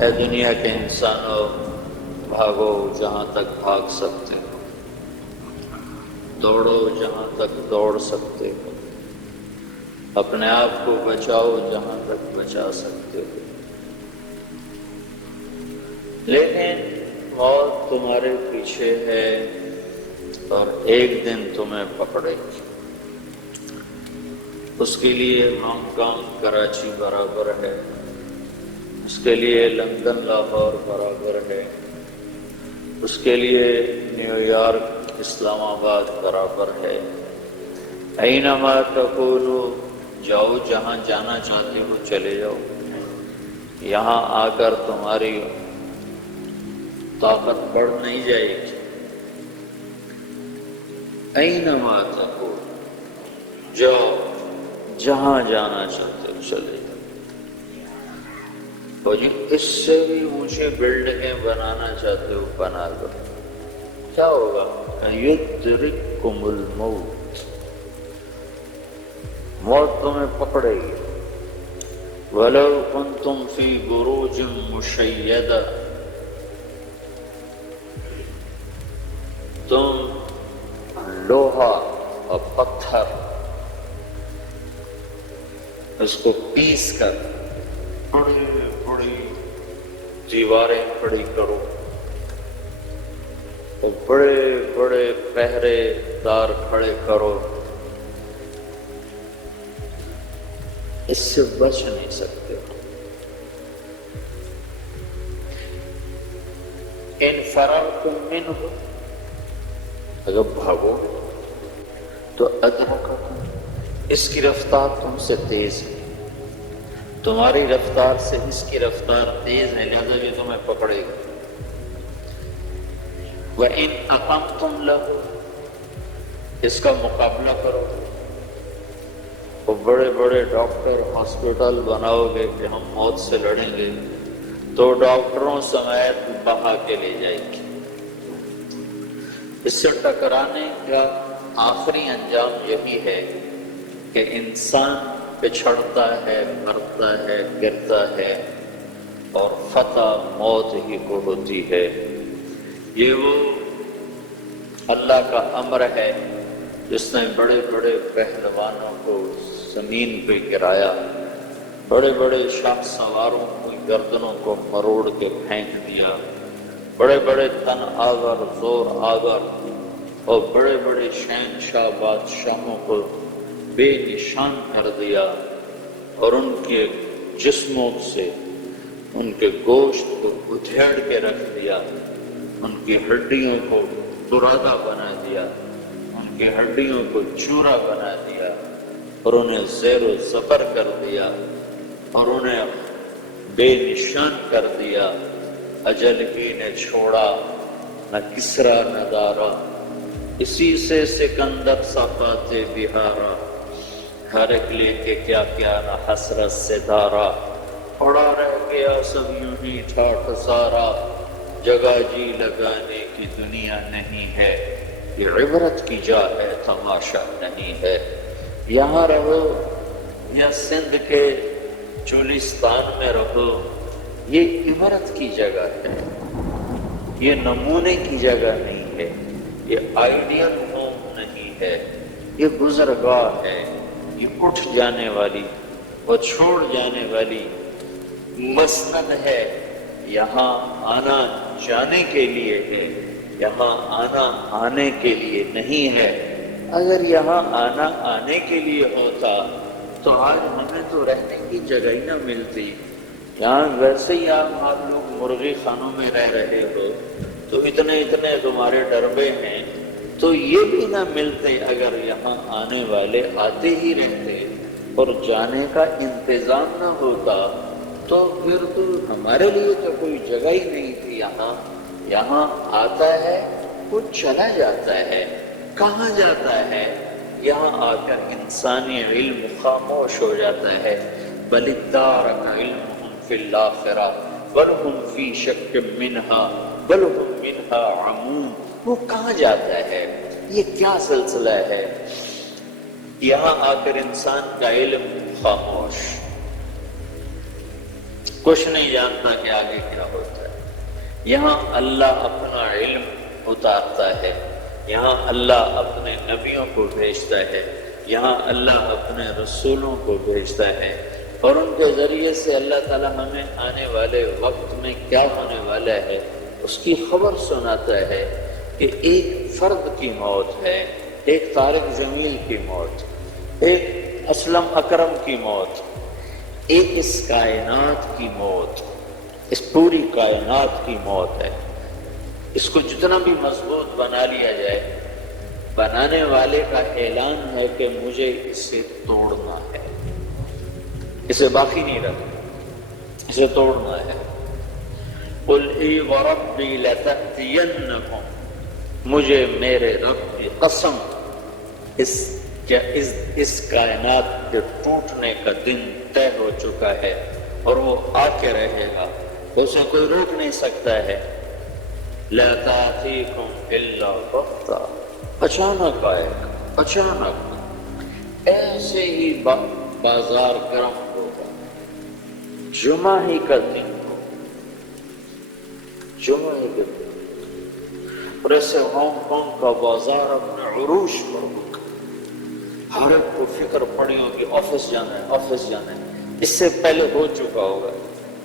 اے دنیا کے انسانوں، بھاگو جہاں تک بھاگ سکتے ہو، دوڑو جہاں تک دوڑ سکتے ہو، اپنے آپ کو بچاؤ جہاں تک بچا سکتے ہو، لیکن موت تمہارے پیچھے ہے اور ایک دن تمہیں پکڑے گی۔ اس کے لیے ہانگ کانگ کراچی برابر ہے، اس کے لیے لندن لاہور برابر ہے، اس کے لیے نیو یارک اسلام آباد برابر ہے۔ اینما تکونوا، جاؤ جہاں جانا چاہتے ہو چلے جاؤ، یہاں آ کر تمہاری طاقت بڑھ نہیں جائے گی۔ اینما تکونوا، جاؤ جہاں جانا چاہتے ہو چلے جاؤ۔ اور اس سے بھی اونچے بلڈنگیں بنانا چاہتے ہو بنا لو، کیا ہوگا؟ یدرککم الموت، موت تمہیں پکڑے گی۔ وَلَوْ كُنْتُمْ فِي بُرُوجٍ مُشَيَّدَةٍ، تم لوہا اور پتھر اس کو پیس کر بڑی بڑی دیواریں کھڑی کرو اور بڑے بڑے پہرے دار کھڑے کرو، اس سے بچ نہیں سکتے ہو۔ ان فررتم منہ، اگر بھاگو تو ادرککم، اس کی رفتار تم سے تیز ہے، تمہاری رفتار سے اس کی رفتار تیز ہے، لہذا یہ تمہیں پکڑے گا۔ وَإِنْ أَقَمْتُمْ لَهُ، اس کا مقابلہ کرو، وہ بڑے بڑے ڈاکٹر ہاسپٹل بناؤ گے کہ ہم موت سے لڑیں گے، تو ڈاکٹروں سمیت بہا کے لے جائے گی۔ اس سے ٹکرانے کا آخری انجام یہی ہے کہ انسان پچھڑتا ہے، مرتا ہے، گرتا ہے، اور فتح موت ہی کو ہوتی ہے۔ یہ وہ اللہ کا امر ہے جس نے بڑے بڑے پہلوانوں کو زمین پہ گرایا، بڑے بڑے شاہ سواروں کی گردنوں کو مروڑ کے پھینک دیا، بڑے بڑے تن آور، زور آور اور بڑے بڑے شہنشاہ بادشاہوں کو بے نشان کر دیا، اور ان کے جسموں سے ان کے گوشت کو ادھیڑ کے رکھ دیا، ان کی ہڈیوں کو برادہ بنا دیا، ان کی ہڈیوں کو چورا بنا دیا، اور انہیں زیر و زبر کر دیا، اور انہیں بے نشان کر دیا۔ اجل ہی نے چھوڑا نہ کسرا نہ دارا، اسی سے سکندر صفاتے بہارا، ہر ایک لے کے کیا کیا نہ حسرت سے دارا، پڑا رہ گیا سب یوں ہی ٹھاٹھ سارا، جگہ جی لگانے کی دنیا نہیں ہے، یہ عبرت کی جا ہے تماشا نہیں ہے۔ یہاں رہو یا سندھ کے چولستان میں رہو، یہ عبرت کی جگہ ہے، یہ نمونے کی جگہ نہیں ہے، یہ آئیڈیل ہوم نہیں ہے، یہ گزرگاہ ہے، یہ اٹھ جانے والی اور چھوڑ جانے والی مسند ہے۔ یہاں آنا جانے کے لیے ہے، یہاں آنا آنے کے لیے نہیں ہے۔ اگر یہاں آنا آنے کے لیے ہوتا تو آج ہمیں تو رہنے کی جگہ ہی نہ ملتی۔ یہاں ویسے ہی آپ لوگ مرغی خانوں میں رہ رہے ہو تو اتنے تمہارے ڈربے ہیں، تو یہ بھی نہ ملتے اگر یہاں آنے والے آتے ہی رہتے اور جانے کا انتظام نہ ہوتا، تو پھر تو ہمارے لیے تو کوئی جگہ ہی نہیں تھی۔ یہاں آتا ہے، وہ چلا جاتا ہے، کہاں جاتا ہے؟ یہاں آ کر انسانی علم خاموش ہو جاتا ہے۔ بل ادارک علمہم فی الآخرہ بل ہم فی شک منہا بل ہم منہا عمون، وہ کہاں جاتا ہے؟ یہ کیا سلسلہ ہے؟ یہاں آ کر انسان کا علم خاموش، کچھ نہیں جانتا کہ آگے کیا ہوتا ہے۔ یہاں اللہ اپنا علم اتارتا ہے، یہاں اللہ اپنے نبیوں کو بھیجتا ہے، یہاں اللہ اپنے رسولوں کو بھیجتا ہے، اور ان کے ذریعے سے اللہ تعالیٰ ہمیں آنے والے وقت میں کیا ہونے والا ہے اس کی خبر سناتا ہے کہ ایک فرد کی موت ہے، ایک طارق جمیل کی موت، ایک اسلم اکرم کی موت، ایک اس کائنات کی موت، اس پوری کائنات کی موت ہے۔ اس کو جتنا بھی مضبوط بنا لیا جائے، بنانے والے کا اعلان ہے کہ مجھے اسے توڑنا ہے، اسے باقی نہیں رکھنا، اسے توڑنا ہے۔ قُلْ اِی وَرَبِّی لَتَأْتِيَنَّکُمْ، مجھے میرے رب کی قسم اس کائنات کے ٹوٹنے کا دن طے ہو چکا ہے اور وہ آ کے رہے گا، اسے کوئی روک نہیں سکتا ہے۔ لَا تَأْتِیکُمْ إِلَّا بَغْتَةً، اچانک آئے گا، اچانک ایسے ہی بازار گرم ہوگا، جمعہ ہی کا دن ہو، جمعہ ہی کا دن، اور ایسے ہانگ کانگ کا بازار اپنے عروج پر ہوگا، ہر ایک کو فکر پڑی ہوگی آفس جانا ہے، آفس جانا ہے، اس سے پہلے ہو چکا ہوگا،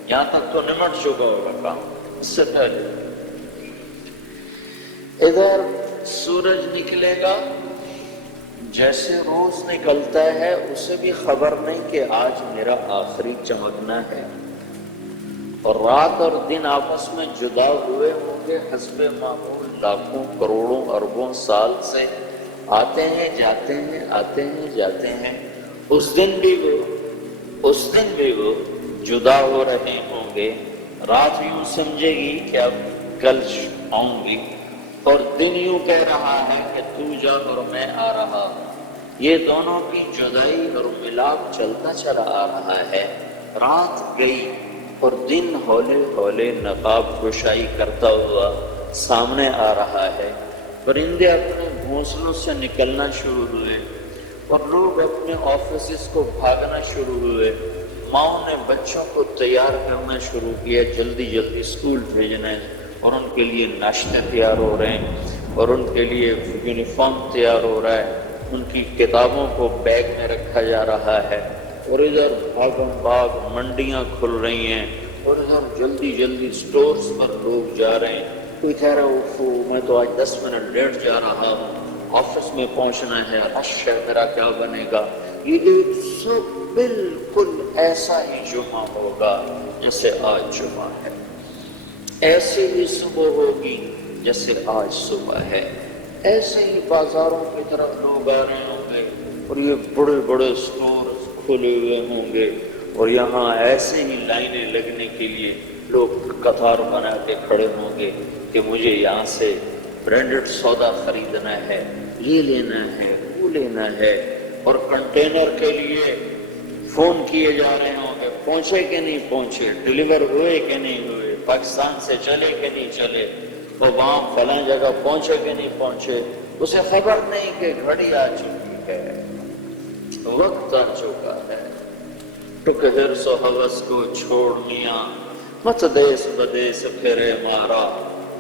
یہاں تک تو نمٹ چکا ہوگا کام، اس سے پہلے ادھر سورج نکلے گا، جیسے روز نکلتا ہے اسے بھی خبر نہیں کہ آج میرا آخری چمکنا ہے، اور رات اور دن آپس میں جدا ہوئے ہوں گے حسب معمول، لاکھوں کروڑوں اربوں سال سے آتے ہیں جاتے ہیں، آتے ہیں جاتے ہیں، اس دن بھی وہ جدا ہو رہے ہوں گے۔ رات یوں سمجھے گی کہ اب کل آؤں گی، اور دن یوں کہہ رہا ہے کہ تو جا اور میں آ رہا ہوں۔ یہ دونوں کی جدائی اور ملاپ چلتا چلا آ رہا ہے۔ رات گئی اور دن ہولے ہولے نقاب گشائی کرتا ہوا سامنے آ رہا ہے۔ پرندے اپنے گھونسلوں سے نکلنا شروع ہوئے اور لوگ اپنے آفیسز کو بھاگنا شروع ہوئے۔ ماؤں نے بچوں کو تیار کرنا شروع کیا، جلدی جلدی اسکول بھیجنا ہے، اور ان کے لیے ناشتے تیار ہو رہے ہیں، اور ان کے لیے یونیفارم تیار ہو رہا ہے، ان کی کتابوں کو بیگ میں رکھا جا رہا ہے، اور ادھر بھاگم بھاگ منڈیاں کھل رہی ہیں، اور ادھر جلدی جلدی سٹورز پر لوگ جا رہے ہیں۔ کوئی کہہ رہا ہے میں تو آج 10 منٹ لیٹ جا رہا ہوں، آفس میں پہنچنا ہے، رش ہے، میرا کیا بنے گا۔ یہ ایک سب بالکل ایسا ہی جمعہ ہوگا جیسے آج جمعہ ہے، ایسے ہی صبح ہوگی جیسے آج صبح ہے، ایسے ہی بازاروں کی طرف لوگ آ رہے ہوں گے، اور یہ بڑے بڑے سٹور کھلے ہوئے ہوں گے، اور یہاں ایسے ہی لائنیں لگنے کے لیے لوگ قطار بنا کے کھڑے ہوں گے کہ مجھے یہاں سے برانڈڈ سودا خریدنا ہے، یہ لینا ہے، وہ لینا ہے، اور کنٹینر کے لیے فون کیے جا رہے ہوں گے، پہنچے کہ نہیں پہنچے، ڈیلیور ہوئے کہ نہیں ہوئے، پاکستان سے چلے کہ نہیں چلے، اور وہاں فلاں جگہ پہنچے کہ نہیں پہنچے۔ اسے خبر نہیں کہ گھڑی آ چکی ہے، وقت آ چکا ہے۔ ٹک حرص و ہوس کو چھوڑ میاں، مت دیس بدیس پھرے مارا،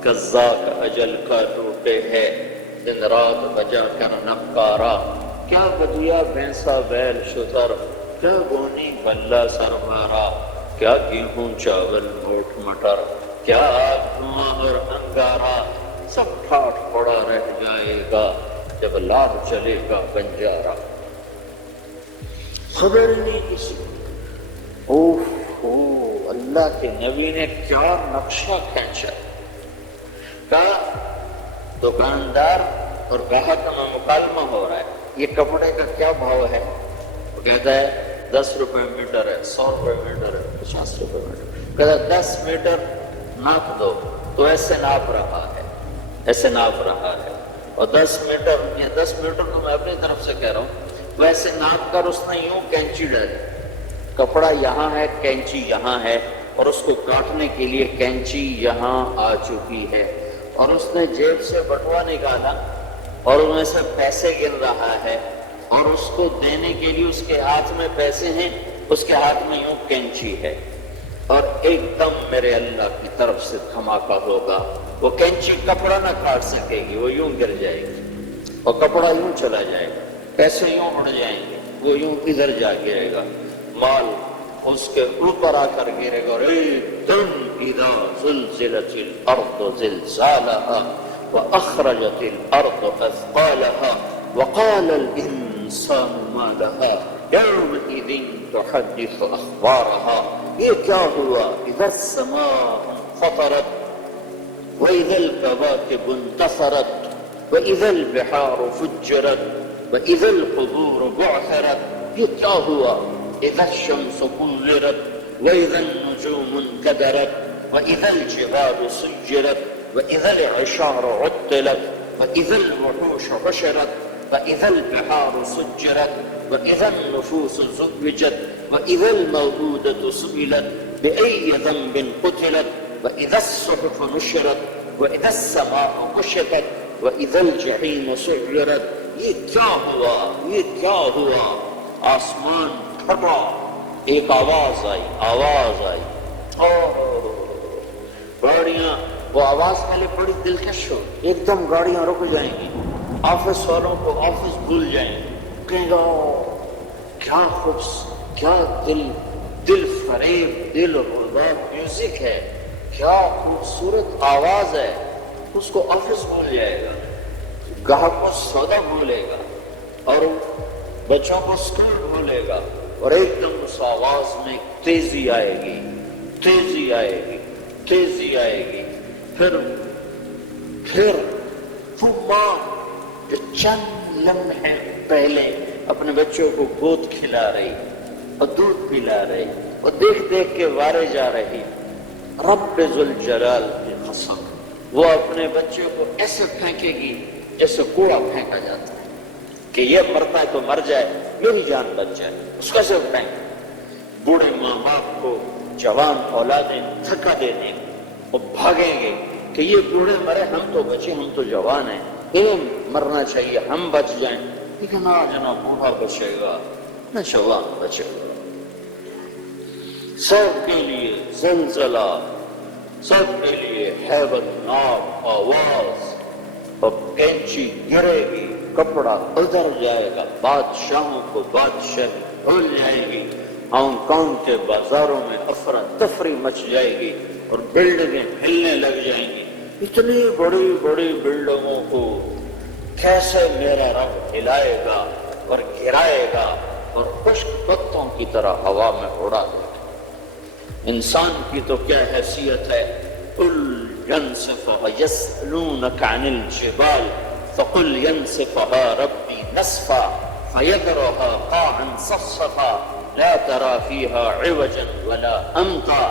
قزاق اجل کا لوٹے ہے، دن رات بجا کر نقارا۔ کیا بدیا بھینسا بیل شتر، کیا گونی بلہ سربارا، کیا گیہوں چاول موٹ مٹر، کیا آگ دھواں اور انگارا، سب ٹھاٹ پڑا رہ جائے گا جب لار چلے گا بنجارا۔ خبر نہیں کسی اللہ کے نبی نے کیا نقشہ کھینچا۔ کہا دکاندار اور گاہک میں مکالمہ ہو رہا ہے، یہ کپڑے کا کیا بھاؤ ہے؟ وہ کہتا ہے 10 روپے میٹر ہے، 100 روپے میٹر ہے، 50 روپے میٹر۔ کہتا ہے 10 میٹر ناپ دو، تو ایسے ناپ رہا ہے، ایسے ناپ رہا ہے، اور 10 میٹر، یہ 10 میٹر تو میں اپنی طرف سے کہہ رہا ہوں، ویسے ناپ کر اس نے یوں کینچی ڈالی، کپڑا یہاں ہے، کینچی یہاں ہے، اور اس کو کاٹنے کے لیے کینچی یہاں آ چکی ہے، اور اس نے جیب سے بٹوا نکالا اور ان میں سے پیسے گر رہا ہے، اور اس کو دینے کے لیے اس کے ہاتھ میں پیسے ہیں، اس کے ہاتھ میں یوں کینچی ہے۔ اور ایک دم میرے اللہ کی طرف سے دھماکہ ہوگا، وہ کینچی کپڑا نہ کاٹ سکے گی، وہ یوں گر جائے گی اور کپڑا یوں چلا جائے گا، پیسے یوں اڑ جائیں گے، وہ یوں ادھر جا گرے گا، مال اس کے اوپر آ کر گرے گا، اور ایک دم اذا زلزلت الارض زلزالها واخرجت الارض اثقالها وقال الانسان ما لها يومئذ تحدث اخبارها۔ یہ کیا ہوا؟ اذا السماء انفطرت واذا الكواكب انتثرت واذا البحار فجرت واذا القبور بعثرت۔ یہ کیا ہوا؟ اذا الشمس كورت واذا النجوم انكدرت واذا الجبال سجرت واذا العشار عطلت واذا الوحوش حشرت واذا البحار سجرت واذا النفوس زوجت واذا الموءودة سئلت بأي ذنب قتلت واذا الصحف نشرت واذا السماء كشطت واذا الجحيم سعرت۔ یہ کیا ہوا؟ یہ کیا ہوا؟ آسمان پھٹا، ایک آواز آئی، گاڑیاں، وہ آواز پہلے بڑی دلکش ہو، ایک دم گاڑیاں رک جائیں گی، آفس والوں کو آفس بھول جائیں گے، کہیں گا کیا کیا دل فریب، دل ربا میوزک ہے، کیا خوبصورت آواز ہے، اس کو آفس بھول جائے گا، گاہک کو سودا بھولے گا، اور بچوں کو اسکول بھولے گا، اور ایک دم اس آواز میں تیزی آئے گی، پھر وہ ماں جو چند لمحے پہلے اپنے بچوں کو گود کھلا رہی اور دودھ پلا رہی اور دیکھ کے وارے جا رہی، رب ذوالجلال کی قسم وہ اپنے بچے کو ایسے پھینکے گی جیسے کوڑا پھینکا جاتا ہے کہ یہ مرتا ہے تو مر جائے، میری جان بچ جائے، اس کا سے پھینک۔ بوڑھے ماں باپ کو جوان اولادیں دھکا دے دیں اور بھاگیں گے کہ یہ بوڑھے مرے، ہم تو بچے، ہم تو جوان ہیں، مرنا چاہیے، ہم بچ جائیں، لیکن آج نہ بوڑھا بچے گا نہ جوان بچے گا۔ سب کے لیے زلزلہ، سب کے لیے ہیبت ناک آواز، اور کینچی گرے گی، کپڑا ادھر جائے گا، بادشاہوں کو بادشاہی بھول جائے گی، ہانگ کانگ کے بازاروں میں افراتفری مچ جائے گی اور بلڈنگیں ہلنے لگ جائیں گی۔ اتنی بڑی بڑی بلڈنگوں کو کیسے میرا رب ہلائے گا اور گرائے گا اور خشک پتوں کی طرح ہوا میں اڑا دے گا۔ انسان کی تو کیا حیثیت ہے؟ قل ينسفها يسألونك عن الجبال فقل ينسفها ربي نسفا فيذرها قاعا صفصفا لا ترى فيها عوجا ولا امتا۔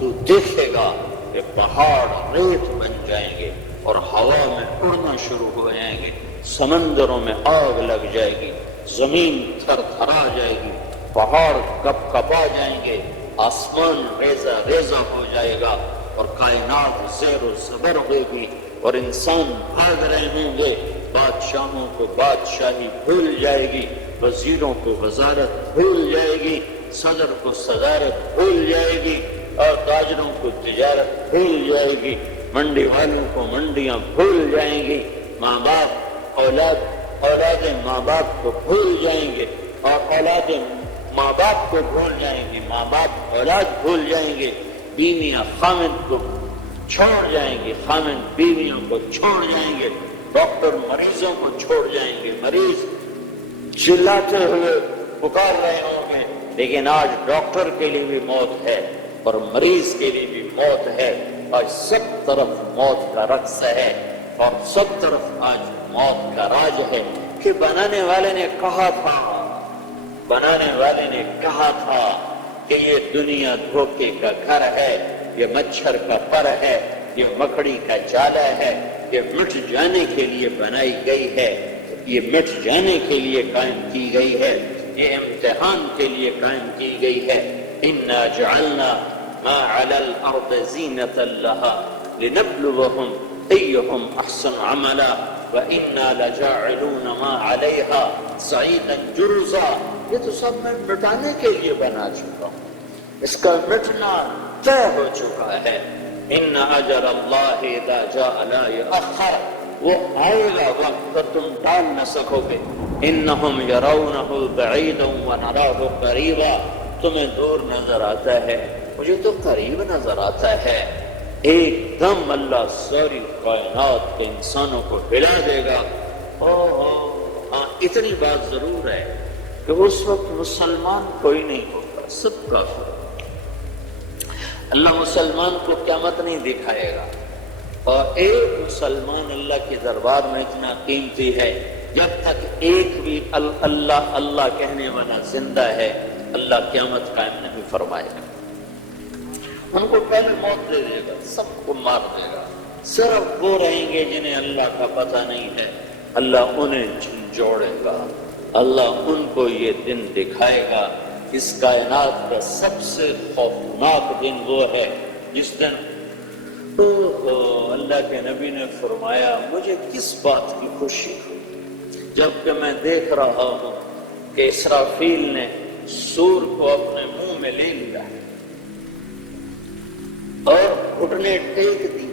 تو دیکھے گا کہ پہاڑ ریت بن جائیں گے اور ہوا میں اڑنا شروع ہو جائیں گے، سمندروں میں آگ لگ جائے گی، زمین تھر تھرا جائے گی، پہاڑ کپ کپا جائیں گے، آسمان ریزہ ریزہ ہو جائے گا اور کائنات زیر و زبر ہوگی اور انسان بھاگ رہے ہوں گے، بادشاہوں کو بادشاہی بھول جائے گی، وزیروں کو وزارت بھول جائے گی، صدر کو صدارت بھول جائے گی، اور تاجروں کو تجارت بھول جائے گی، منڈی والوں کو منڈیاں بھول جائیں گی، ماں باپ اولادیں ماں باپ کو بھول جائیں گے، اور اولادیں ماں باپ کو بھول جائیں گے، ماں باپ اولاد بھول جائیں گے، بیویاں خامد کو چھوڑ جائیں گے، خامد بیویوں کو چھوڑ جائیں گے، ڈاکٹر مریضوں کو چھوڑ جائیں گے، مریض چلاتے ہوئے پکار رہے ہوں گے، لیکن آج ڈاکٹر کے لیے بھی موت ہے اور مریض کے لیے بھی موت ہے، آج سب طرف موت کا رقص ہے اور سب طرف آج موت کا راج ہے کہ بنانے والے نے کہا تھا کہ یہ دنیا دھوکے کا گھر ہے، یہ مچھر کا پر ہے، یہ مکڑی کا جالا ہے، یہ مٹ جانے کے لیے بنائی گئی ہے، یہ مٹ جانے کے لیے قائم کی گئی ہے، یہ امتحان کے لیے قائم کی گئی ہے۔ اِنَّا جَعَلْنَا مَا عَلَى الْأَرْضِ زِينَةً لَهَا لِنَبْلُوَهُمْ أَيُّهُمْ أَحْسَنُ عَمَلًا وَإِنَّا لَجَاعِلُونَ مَا عَلَيْهَا صَعِيدًا جُرُزًا۔ یہ تو سب میں مٹانے کے لیے بنا چکا ہوں، اس کا مٹنا طے ہو چکا ہے. ان اجل اللہ اذا جاء لا یؤخر، وہ آئے گا وقت تو تم ٹال نہ سکو گے. انہم یرونہ بعیدا ونراہ قریبا، تمہیں دور نظر آتا ہے، مجھے تو قریب نظر آتا ہے. ایک دم اللہ ساری کائنات کے انسانوں کو ہلا دے گا. ہاں اتنی بات ضرور ہے کہ اس وقت مسلمان کوئی نہیں ہوگا، سب کافر. اللہ مسلمان کو قیامت نہیں دکھائے گا، اور ایک مسلمان اللہ کے دربار میں اتنا قیمتی ہے، جب تک ایک بھی اللہ اللہ کہنے والا زندہ ہے اللہ قیامت قائم نہیں فرمائے گا. ان کو پہلے موت دے دے گا، سب کو مار دے گا. صرف وہ رہیں گے جنہیں اللہ کا پتہ نہیں ہے، اللہ انہیں جھنجھوڑے گا. اللہ ان کو یہ دن دکھائے گا. اس کائنات کا سب سے خوفناک دن وہ ہے جس دن اللہ کے نبی نے فرمایا مجھے کس بات کی خوشی، جبکہ میں دیکھ رہا ہوں کہ اسرافیل نے سور کو اپنے منہ میں لے لیا اور گھٹنے ٹیک دی،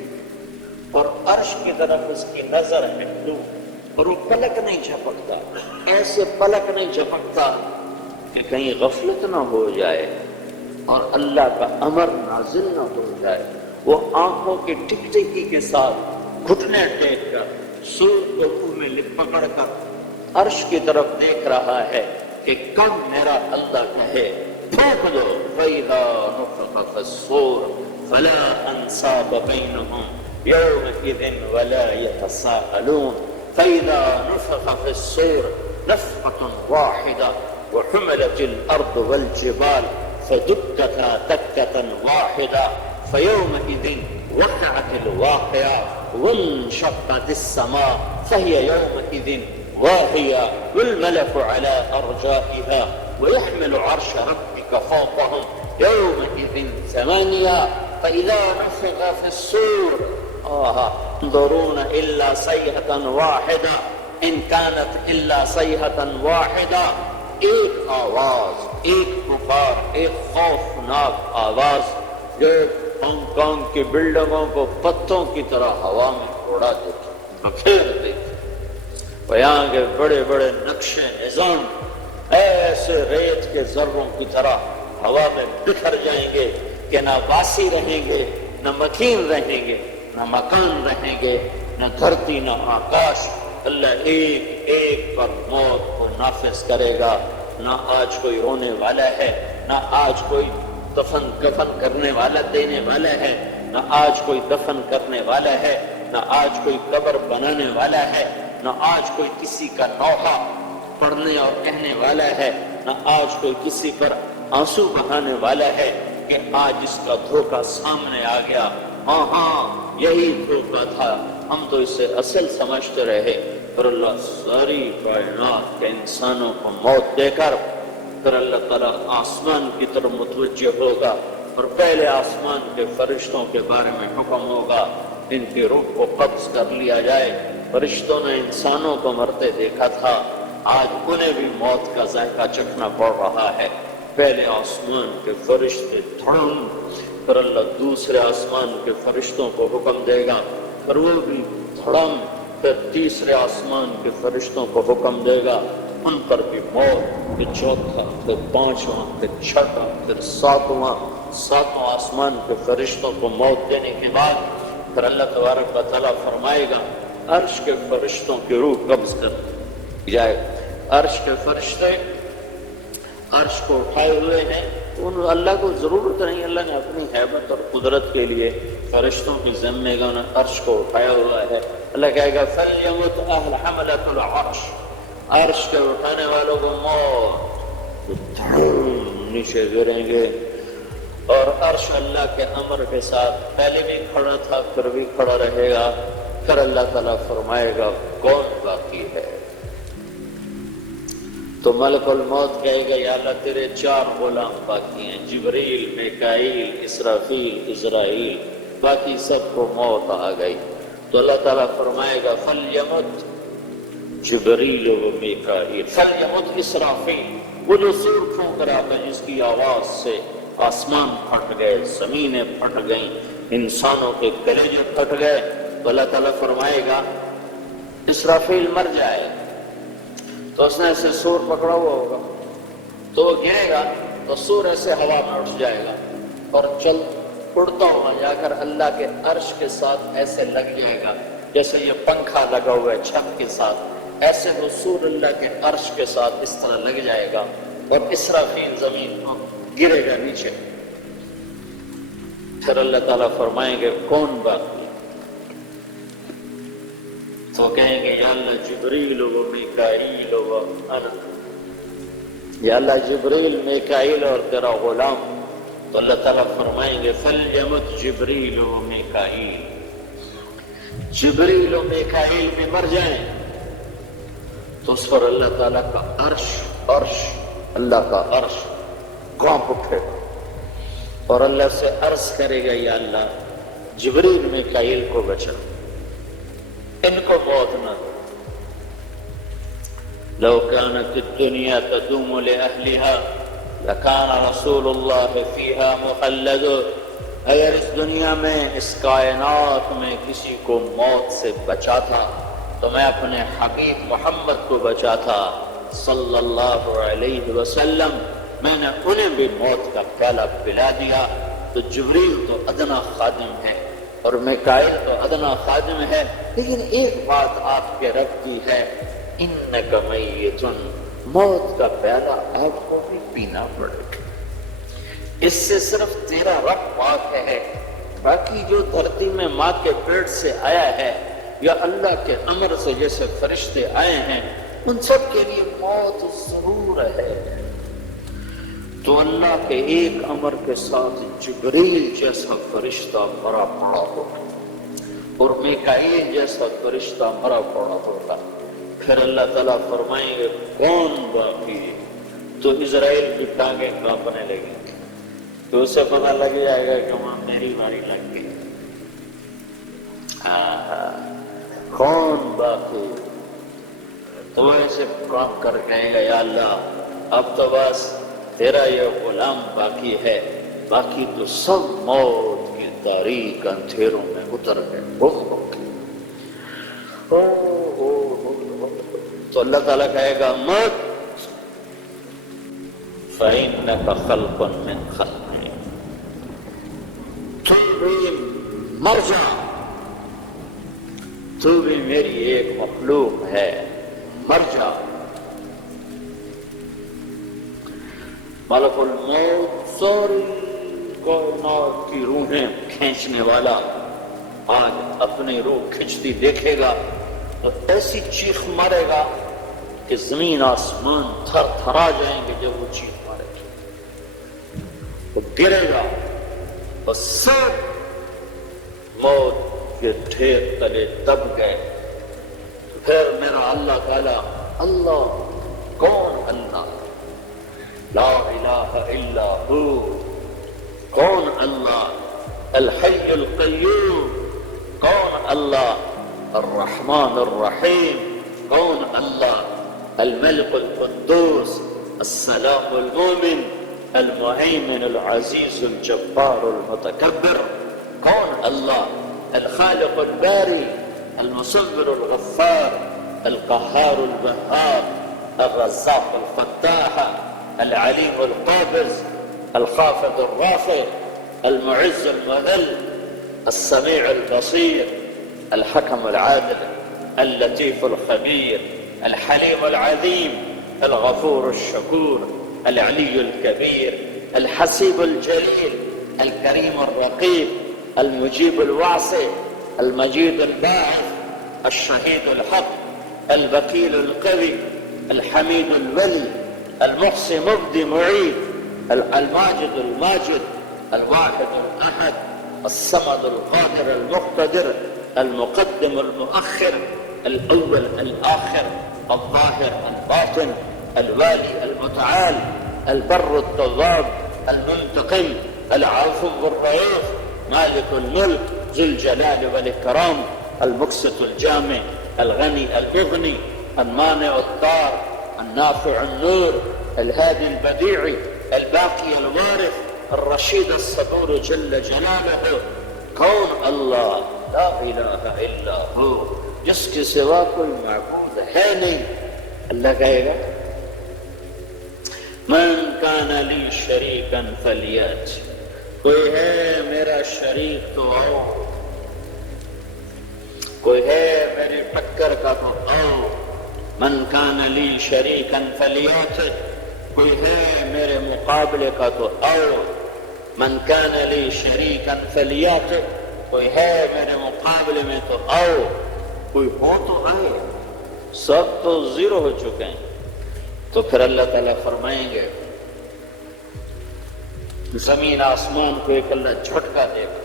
اور عرش کی طرف اس کی نظر ہے اور وہ پلک نہیں جھپکتا، ایسے پلک نہیں جھپکتا کہ کہیں غفلت نہ ہو جائے اور اللہ کا امر نازل نہ ہو جائے. وہ آنکھوں کی ٹکٹکی کے ساتھ گھٹنے ٹیک کر سور کو منہ میں پکڑ کر عرش کی طرف دیکھ رہا ہے کہ کب میرا اللہ کہے پھونک دو. فَإِذَا نُفِخَ فِي الصُّورِ فَلَا أَنْسَابَ بَيْنَهُمْ يَوْمَئِذٍ وَلَا يَتَسَاءَلُونَ. فَإِذَا نُفِخَ فِي الصُّورِ نَفْخَةٌ وَاحِدَةٌ وحملت الارض والجبال فدكتا دكة واحدة فيومئذ وقعت الواقعة وانشقت السماء فهي يومئذ واهية والملك على أرجائها ويحمل عرش ربك فوقهم يومئذ ثمانية فإذا نفخ في الصور ينظرون إلا صيحة واحدة إن كانت إلا صيحة واحدة. ایک آواز، ایک پکار، ایک خوفناک آواز جو ہانگ کانگ کی بلڈنگوں کو پتوں کی طرح ہوا میں اڑا دیتی، بکھیر دیتی. اور یہاں کے بڑے بڑے نقشے نظام ایسے ریت کے ذروں کی طرح ہوا میں بکھر جائیں گے کہ نہ باسی رہیں گے، نہ مکین رہیں گے، نہ مکان رہیں گے، نہ دھرتی نہ آکاش. اللہ ایک ایک پر موت کو نافذ کرے گا. نہ آج کوئی رونے والا ہے، نہ آج کوئی دفن کفن کرنے والا دینے والا ہے، نہ آج کوئی دفن کرنے والا ہے، نہ آج کوئی قبر بنانے والا ہے، نہ آج کوئی کسی کا نوحہ پڑھنے اور کہنے والا ہے، نہ آج کوئی کسی پر آنسو بہانے والا ہے کہ آج اس کا دھوکہ سامنے آ گیا. ہاں یہی دھوکہ تھا، ہم تو اسے اصل سمجھتے رہے. اور اللہ ساری کائنات کے انسانوں کو موت دے کر پھر اللہ تعالیٰ آسمان کی طرف متوجہ ہوگا اور پہلے آسمان کے فرشتوں کے بارے میں حکم ہوگا ان کی روح کو قبض کر لیا جائے. فرشتوں نے انسانوں کو مرتے دیکھا تھا، آج انہیں بھی موت کا ذائقہ چکھنا پڑ رہا ہے. پہلے آسمان کے فرشتے دھڑم، پھر اللہ دوسرے آسمان کے فرشتوں کو حکم دے گا، پھر وہ بھی دھڑم، پھر تیسرے آسمان کے فرشتوں کو حکم دے گا، ان پر بھی موت. پھر چوتھا، پھر پانچواں، پھر چھٹا، پھر ساتواں آسمان کے فرشتوں کو موت دینے کے بعد پھر اللہ تبارک و تعالیٰ فرمائے گا عرش کے فرشتوں کی روح قبض کر جائے. عرش کے فرشتے عرش کو اٹھائے ہوئے ہیں، اللہ کو ضرورت نہیں، اللہ نے اپنی ہیبت اور قدرت کے لیے فرشتوں کی ذمہ گاہ عرش کو اٹھایا ہوا ہے. اللہ کہے گا فَلْيَمُتْ أَهْلَ حَمَلَةُ الْعَرْشِ، عرش کے اٹھانے والوں کو موت، نیچے گریں گے. اور عرش اللہ کے امر کے ساتھ پہلے بھی کھڑا تھا پھر بھی کھڑا رہے گا. پھر اللہ تعالیٰ فرمائے گا کون باقی ہے؟ تو ملک الموت کہے گا یا اللہ تیرے 4 غلام باقی ہیں، جبریل، میکائیل، اسرافیل، عزرائیل، باقی سب کو موت آ گئی. تو اللہ تعالیٰ فرمائے گا فَلْيَمُتْ جبریل و میکائیل، فَلْيَمُتْ اسرافیل، وہ جو سور پھونک رہا تھا جس کی آواز سے آسمان پھٹ گئے، زمینیں پھٹ گئیں، انسانوں کے کلیجے پھٹ گئے، تو اللہ تعالیٰ فرمائے گا اسرافیل مر جائے، تو اس نے ایسے سور پکڑا ہوا ہوگا، تو وہ گرے گا تو سور ایسے ہوا میں اٹھ جائے گا اور چل اڑتا ہوا جا کر اللہ کے عرش کے ساتھ ایسے لگ جائے گا، جیسے یہ پنکھا لگا ہوا ہے چھت کے ساتھ، ایسے وہ سور اللہ کے عرش کے ساتھ اس طرح لگ جائے گا، اور اسرافیل زمین کو گرے گا نیچے۔ پھر اللہ تعالیٰ فرمائیں گے کون باقی؟ تو کہیں گے یا اللہ جبریل و میکائیل و انا، یا اللہ جبریل، میکائیل اور تیرا غلام۔ تو اللہ تعالیٰ فرمائیں گے فلیمت جبریل و میکائیل، جبریل و میکائیل بھی مر جائیں، تو اس پر اللہ تعالیٰ کا عرش اللہ کا عرش کانپ اٹھے گا، اور اللہ سے عرض کرے گا یا اللہ جبریل میکائیل کو بچا، ان کو موت نہ دو۔ لو كانت الدنيا تدوم لأهلها لكان رسول الله فيها مخلد، اگر اس دنیا میں، اس کائنات میں کسی کو موت سے بچا تھا تو میں اپنے حبیب محمد کو بچا تھا صلی اللہ علیہ وسلم، میں نے انہیں بھی موت کا پیالہ پلا دیا۔ تو جبریل تو ادنا خادم ہے اور میکائیل تو ادنا خادم ہے، لیکن ایک بات آپ کے رب کی ہے، انک میت، موت کا پیالہ آپ کو بھی پینا پڑے گا، اس سے صرف تیرا رب پاک ہے، باقی جو دھرتی میں ماں کے پیٹ سے آیا ہے یا اللہ کے امر سے جیسے فرشتے آئے ہیں، ان سب کے لیے موت ضرور ہے۔ تو اللہ کے ایک امر کے ساتھ جبریل جیسا فرشتہ مرا پڑا ہوگا اور میکائیل جیسا فرشتہ مرا پڑا ہوگا۔ پھر اللہ تعالیٰ فرمائیں گے کون باقی ہے؟ تو اسرائیل کی ٹانگیں کانپنے لگیں گی، تو اسے پتہ لگ جائے گا کہ وہاں میری باری لگ گئی۔ کون باقی؟ تو ایسے کام کر کہیں گا یا اللہ اب تو بس تیرا یہ غلام باقی ہے، باقی تو سب موت کی تاریک اندھیروں میں اتر گئے۔ تو اللہ تعالیٰ کہے گا مت فَإِنَّكَ خَلْقٌ مِّن خَلْقِي، تو بھی مر جا، تو بھی میری ایک مخلوق ہے، مر جا۔ ملک الموت ساری کائنات کی روحیں کھینچنے والا آج اپنی روح کھینچتی دیکھے گا تو ایسی چیخ مارے گا کہ زمین آسمان تھر تھرا جائیں گے جب وہ چیخ مارے گا، وہ گرے گا اور سب موت کے ڈھیر تلے دب گئے۔ پھر میرا اللہ تعالیٰ، اللہ کون؟ اللہ لا الہ الا ہو، کون اللہ؟ الحی القیوم، کون اللہ؟ الرحمن الرحیم، کون اللہ؟ الملک القدوس، السلام المومن، المهيمن العزيز الجبار المتكبر، کون اللہ؟ الخالق الباري، المصور الغفار، القهار الوهاب، الرزاق الفتاح، العليم القابض، الخافض الرافع، المعز المذل، السميع البصير، الحكم العادل، اللطيف الخبير، الحليم العظيم، الغفور الشكور، العلي الكبير، الحسيب الجليل، الكريم الرقيب، المجيب الواسع، المجيد الباعث، الشهيد الحق، الوكيل القوي، الحميد الولي، المحصي مبدي معيد، الماجد الماجد، الواحد الأحد، الصمد القادر المقتدر، المقدم المؤخر، الأول الآخر، الظاهر الباطن، الوالي المتعال، البر التواب، المنتقم، العفو الرؤوف، مالك الملك، ذو الجلال والإكرام، المقسط الجامع، الغني المغني، المانع الضار، النافع النور، الهادي البديع، الباقي الوارث، الرشید الصبور جل جلالہ، کون؟ اللہ لا الہ الا ہو، جس کے سوا کوئی معبود ہے نہیں۔ اللہ کہے گا من کان لی شریکا فلیات، کوئی ہے میرا شریک تو آؤ، کوئی ہے میرے ٹکر کا تو آؤ۔ من کان لی شریکا فلیات، کوئی ہے میرے مقابلے کا تو آؤ۔ من کان لی شریکا فلیات، کوئی ہے میرے مقابلے میں تو آؤ۔ کوئی ہو تو آئے، سب تو زیرو ہو چکے ہیں۔ تو پھر اللہ تعالیٰ فرمائیں گے، زمین آسمان کو ایک اللہ جھٹکا دے گا،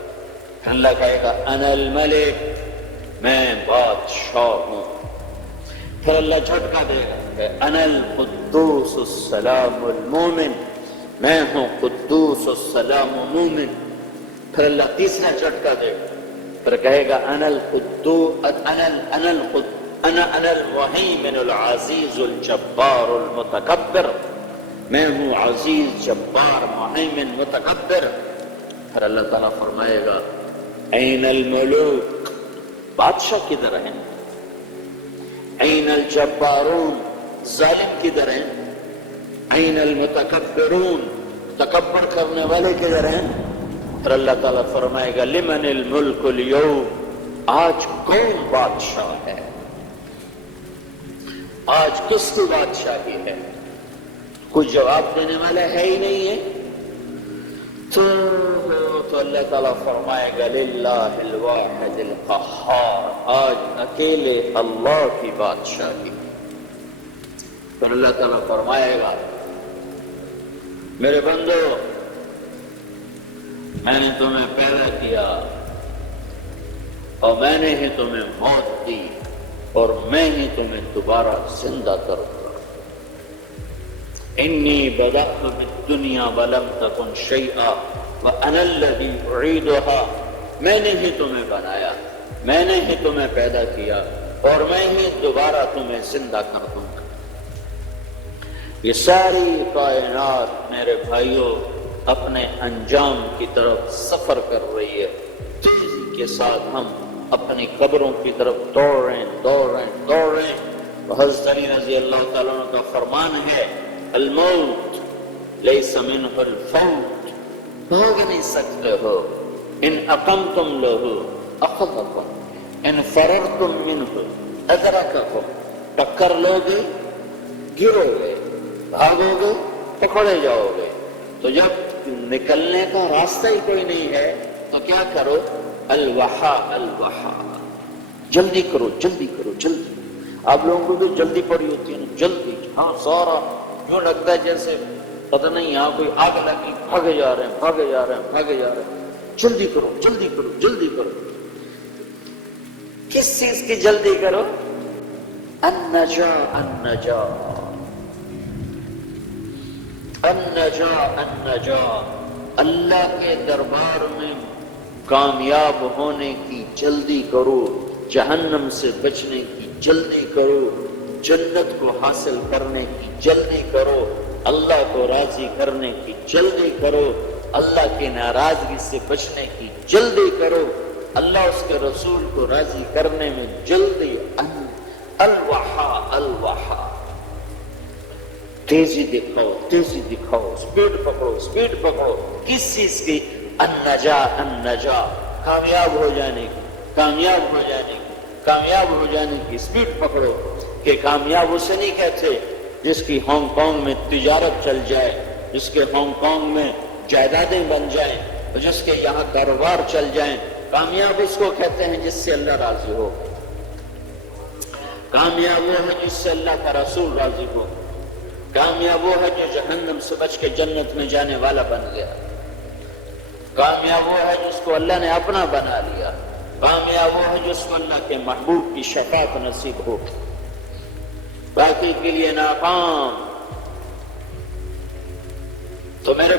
پھر اللہ کہے گا انا الملک، میں بادشاہ ہوں۔ پھر اللہ جھٹکا دے گا کہ انا القدوس السلام المومن، میں ہوں قدوس السلام مومن۔ پھر اللہ تیسرا جھٹکا دے گا، پھر کہے گا انا المہیمن العزیز الجبار المتکبر، میں ہوں عزیز جبار مہیمن متکبر۔ پھر اللہ تعالیٰ فرمائے گا این الملوک، بادشاہ کدھر ہیں؟ این الجبارون، ظالم کدھر ہیں؟ این المتکبرون، تکبر کرنے والے کدھر ہیں؟ پھر اللہ تعالیٰ فرمائے گا لمن الملک اليوم، آج کون بادشاہ ہے؟ آج کس کی بادشاہی ہے؟ کوئی جواب دینے والا ہے ہی نہیں ہے۔ تو اللہ تعالیٰ فرمائے گا للہ الواحد القہار، آج اکیلے اللہ کی بادشاہی۔ پھر اللہ تعالیٰ فرمائے گا میرے بندو، میں نے تمہیں پیدا کیا اور میں نے ہی تمہیں موت دی اور میں ہی تمہیں دوبارہ زندہ کروں گا۔ انی بدأت بالدنیا ولم تکن شیئا وانا الذی اعیدها، میں نے ہی تمہیں بنایا، میں نے ہی تمہیں پیدا کیا اور میں ہی دوبارہ تمہیں زندہ کر دوں گا۔ یہ ساری کائنات میرے بھائیوں اپنے انجام کی طرف سفر کر رہی ہے، تیزی کے ساتھ ہم اپنی قبروں کی طرف دوڑ رہے ہیں۔ حضرت علی رضی اللہ تعالیٰ عنہ کا فرمان ہے الموت لیس منہ الفوت، بھاگ نہیں سکتے ہو، ان اقمتم لہ اخذکم، ان فررتم منہ ادرککم، ٹکر لو گے گرو گے، بھاگو گے پکڑے جاؤ گے۔ تو جب نکلنے کا راستہ ہی کوئی نہیں ہے تو کیا کرو؟ الوحا الوحا، جلدی کرو جلدی کرو جلدی۔ آپ لوگوں کو تو جلدی پڑی ہوتی ہے نا، جلدی، ہاں سارا یوں لگتا ہے جیسے پتہ نہیں یہاں کوئی آگ لگی، بھاگے جا رہے ہیں، جلدی کرو جلدی کرو جلدی کرو۔ کس چیز کی جلدی کرو؟ النجا النجا النجا النجا، اللہ کے دربار میں کامیاب ہونے کی جلدی کرو، جہنم سے بچنے کی جلدی کرو، جنت کو حاصل کرنے کی جلدی کرو، اللہ کو راضی کرنے کی جلدی کرو، اللہ کی ناراضگی سے بچنے کی جلدی کرو، اللہ اس کے رسول کو راضی کرنے میں جلدی۔ الوحا الوحا، تیزی دکھاؤ، سپیڈ پکڑو۔ کس چیز کی؟ النجا النجا، کامیاب ہو جانے کی سپیڈ پکڑو۔ کہ کامیاب اسے نہیں کہتے جس کی ہانگ کانگ میں تجارت چل جائے، جس کے ہانگ کانگ میں جائیدادیں بن جائیں، جس کے یہاں کاروبار چل جائیں۔ کامیاب اس کو کہتے ہیں جس سے اللہ راضی ہو، کامیاب وہ ہے جس سے اللہ کا رسول راضی ہو، کامیاب وہ ہے جو جہنم سے بچ کے جنت میں جانے والا بن گیا، کامیاب وہ ہے جس کو اللہ نے اپنا بنا لیا، کامیاب وہ ہے جس کو اللہ کے محبوب کی شفاعت نصیب ہو، باقی کے لیے ناکام۔ تو میرے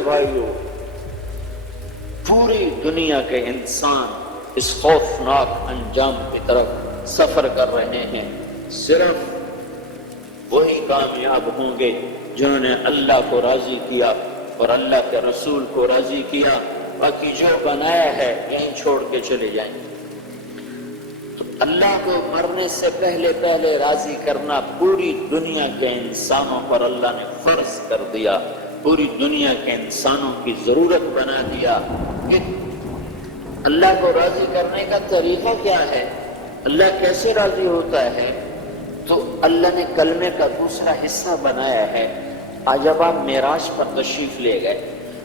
بھائیوں پوری دنیا کے انسان اس خوفناک انجام کی طرف سفر کر رہے ہیں، صرف وہی کامیاب ہوں گے جنہوں نے اللہ کو راضی کیا، اور اللہ کے رسول کو راضی کیا، باقی جو بنایا ہے یہیں چھوڑ کے چلے جائیں۔ تو اللہ کو مرنے سے پہلے پہلے راضی کرنا پوری دنیا کے انسانوں پر اللہ نے فرض کر دیا، پوری دنیا کے انسانوں کی ضرورت بنا دیا کہ اللہ کو راضی کرنے کا طریقہ کیا ہے، اللہ کیسے راضی ہوتا ہے۔ تو اللہ نے کلمے کا دوسرا حصہ بنایا ہے۔ آج جب آپ معراج پر تشریف لے گئے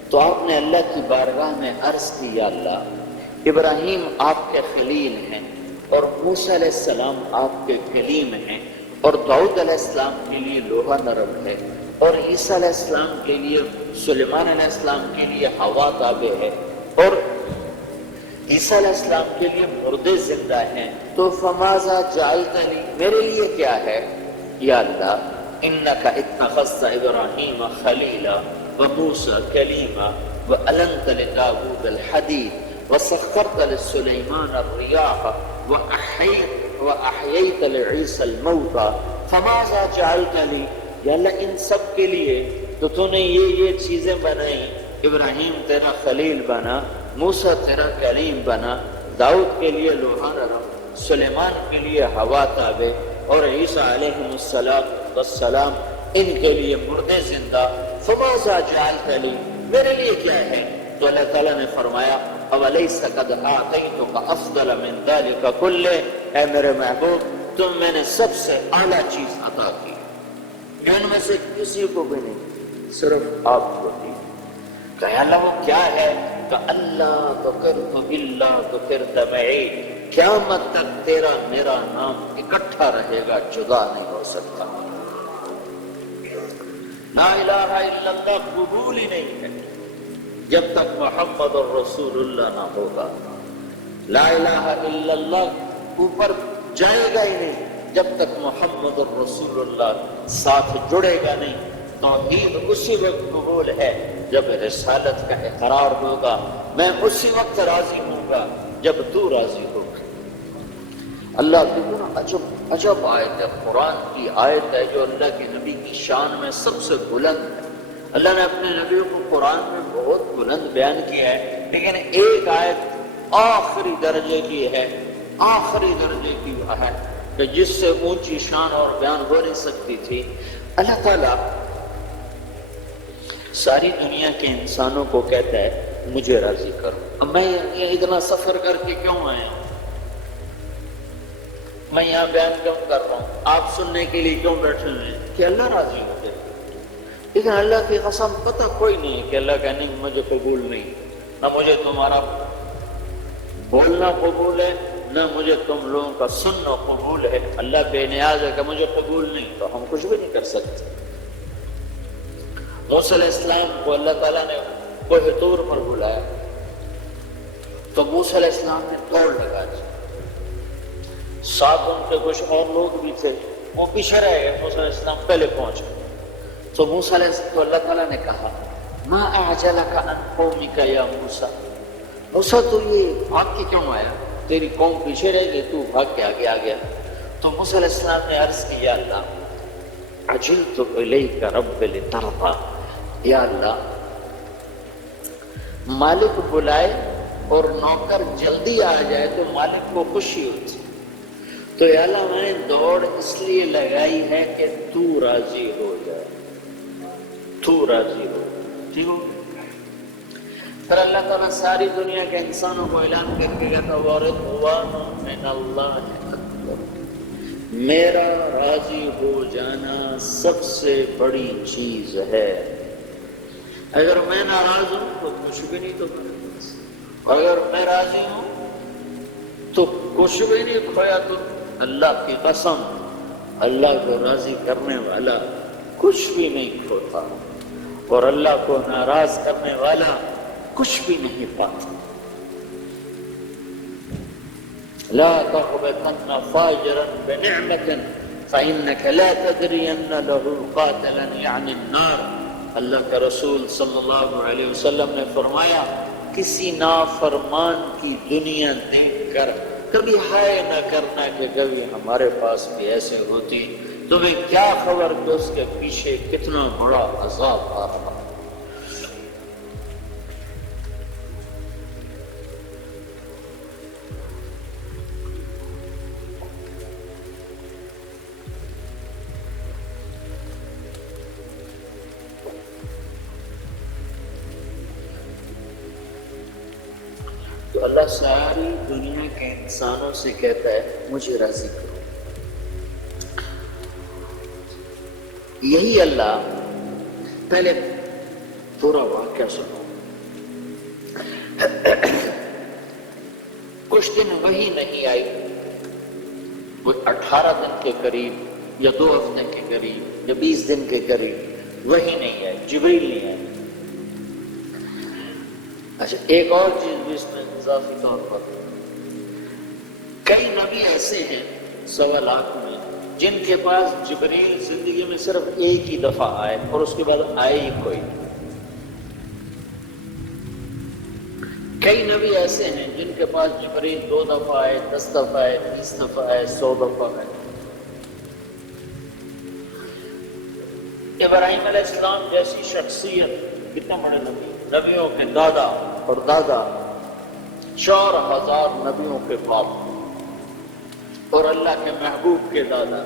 تو آپ نے اللہ کی بارگاہ میں عرض کی، یا اللہ ابراہیم آپ کے خلیل ہیں اور موسیٰ علیہ السلام آپ کے کلیم ہیں، اور داؤد علیہ السلام کے لیے لوہا نرم ہے، اور عیسیٰ علیہ السلام کے لیے، سلیمان علیہ السلام کے لیے ہوا تابع ہے، اور عیسیٰ علیہ السلام کے لیے مردے زندہ ہیں، تو فماذا جعلت لی، میرے لیے کیا ہے؟ یا اللہ انک اتخذت ابراہیم خلیلا وموسیٰ کلیما وألنت لداود الحدید وسخرت لسلیمان الریاح وأحییت لعیسیٰ الموتى فماذا جعلت لی، یا اللہ ان سب کے لیے تو نے یہ چیزیں بنائی، ابراہیم تیرا خلیل بنا، موسیٰ تیرا کلیم بنا، داؤد کے لیے لوہا نرم، سلیمان کے لیے ہوا تابع، اور عیسیٰ علیہ السلام ان کے لیے مردے زندہ، فماذا جعلت لی، میرے لیے کیا ہے؟ تو اللہ تعالیٰ نے فرمایا اولیس قد اعطیتک افضل من ذلک کلہ، اے میرے محبوب تم میں نے سب سے اعلیٰ چیز عطا کی، ان میں سے کسی کو بھی نہیں، صرف آپ کو دی۔ کہ اللہ وہ کیا ہے؟ کہ اللہ ذکرت باللہ ذکرت معی، قیامت تک تیرا میرا نام اکٹھا رہے گا، جدا نہیں ہو سکتا۔ لا الہ الا اللہ قبول ہی نہیں ہے جب تک محمد الرسول اللہ نہ ہوگا، لا الہ الا اللہ اوپر جائے گا ہی نہیں جب تک محمد الرسول اللہ ساتھ جڑے گا نہیں۔ توحید اسی وقت قبول ہے جب رسالت کا اقرار ہوگا، میں اسی وقت راضی ہوں گا جب تو راضی ہوگا۔ اللہ کی عجب آیت ہے، قرآن کی آیت ہے جو اللہ کے نبی کی شان میں سب سے بلند ہے۔ اللہ نے اپنے نبی کو قرآن میں بہت بلند بیان کیا ہے، لیکن ایک آیت آخری درجے کی ہے، آخری درجے کی ہے کہ جس سے اونچی شان اور بیان ہو نہیں سکتی تھی۔ اللہ تعالیٰ ساری دنیا کے انسانوں کو کہتا ہے مجھے راضی کرو۔ اب میں یہ اتنا سفر کر کے کیوں آیا ہوں؟ میں یہاں بیان کیوں کر رہا ہوں؟ آپ سننے کے لیے کیوں بیٹھے ہوئے ہیں؟ کہ اللہ راضی ہو جائے۔ لیکن اللہ کی قسم پتہ کوئی نہیں ہے کہ اللہ کا نہیں مجھے قبول نہیں، نہ مجھے تمہارا بولنا قبول ہے، نہ مجھے تم لوگوں کا سننا قبول ہے۔ اللہ بے نیاز ہے کہ مجھے قبول نہیں، تو ہم کچھ بھی نہیں کر سکتے۔ موسیٰ علیہ السلام کو اللہ تعالیٰ نے کوہ طور پر بلایا تو موسیٰ علیہ السلام نے دوڑ لگا دی، ساتھ ان کے کچھ اور لوگ بھی تھے، وہ پیچھے رہ گئے، موسیٰ علیہ السلام پہلے پہنچ گئے۔ تو موسیٰ علیہ السلام کو اللہ تعالیٰ نے کہا ما اعجلک عن قومک یا موسیٰ، موسیٰ تو یہ بھاگ کے کیوں آیا؟ تیری قوم پیچھے رہ گئی، تو بھاگ کے آگے آ گیا۔ تو موسیٰ علیہ السلام نے عرض کیا اللہ عجلت الیک رب لترضی، یا اللہ مالک بلائے اور نوکر جلدی آ جائے تو مالک کو خوشی ہوتی، تو یا اللہ میں نے دوڑ اس لیے لگائی ہے کہ تو راضی ہو جائے، تو راضی ہو جائے، ٹھیک ہو؟ پھر اللہ تعالیٰ ساری دنیا کے انسانوں کو اعلان کر کے کہتا وَرِضْوَانٌ مِّنَ اللَّهِ أَكْبَرُ، میرا راضی ہو جانا سب سے بڑی چیز ہے۔ اگر میں ناراض ہوں تو کچھ بھی نہیں تمہارے پاس، اگر میں راضی ہوں تو کچھ بھی نہیں کھویا۔ تو اللہ کی قسم اللہ کو راضی کرنے والا کچھ بھی نہیں کھوتا، اور اللہ کو ناراض کرنے والا کچھ بھی نہیں پاتا۔ لا تغبطن فاجرا بنعمة فإنك لا تدري أن له قاتلا يعني النار۔ اللہ کا رسول صلی اللہ علیہ وسلم نے فرمایا کسی نافرمان کی دنیا دیکھ کر کبھی ہائے نہ کرنا کہ کبھی ہمارے پاس بھی ایسے ہوتی، تمہیں کیا خبر کہ اس کے پیچھے کتنا بڑا عذاب آ رہا۔ اللہ ساری دنیا کے انسانوں سے کہتا ہے مجھے راضی کرو. یہی اللہ پہلے پورا واقعہ سنو. کچھ دن وہی نہیں آئی، وہ 18 دن کے قریب یا 2 ہفتے کے قریب یا 20 دن کے قریب وہی نہیں آئی، جبریل نہیں آئی. اچھا ایک اور چیز بھی اس میں اضافی طور پر، کئی نبی ایسے ہیں 1.25 لاکھ میں جن کے پاس جبریل زندگی میں صرف ایک ہی دفعہ آئے اور اس کے بعد آئے ہی کوئی. کئی نبی ایسے ہیں جن کے پاس جبریل 2 دفعہ آئے، 10 دفعہ آئے، 20 دفعہ آئے، 100 دفعہ آئے. ابراہیم علیہ السلام جیسی شخصیت، کتنے بڑے نبی، نبیوں کے دادا اور دادا، 4000 نبیوں کے باپ اور اللہ کے محبوب کے دادا،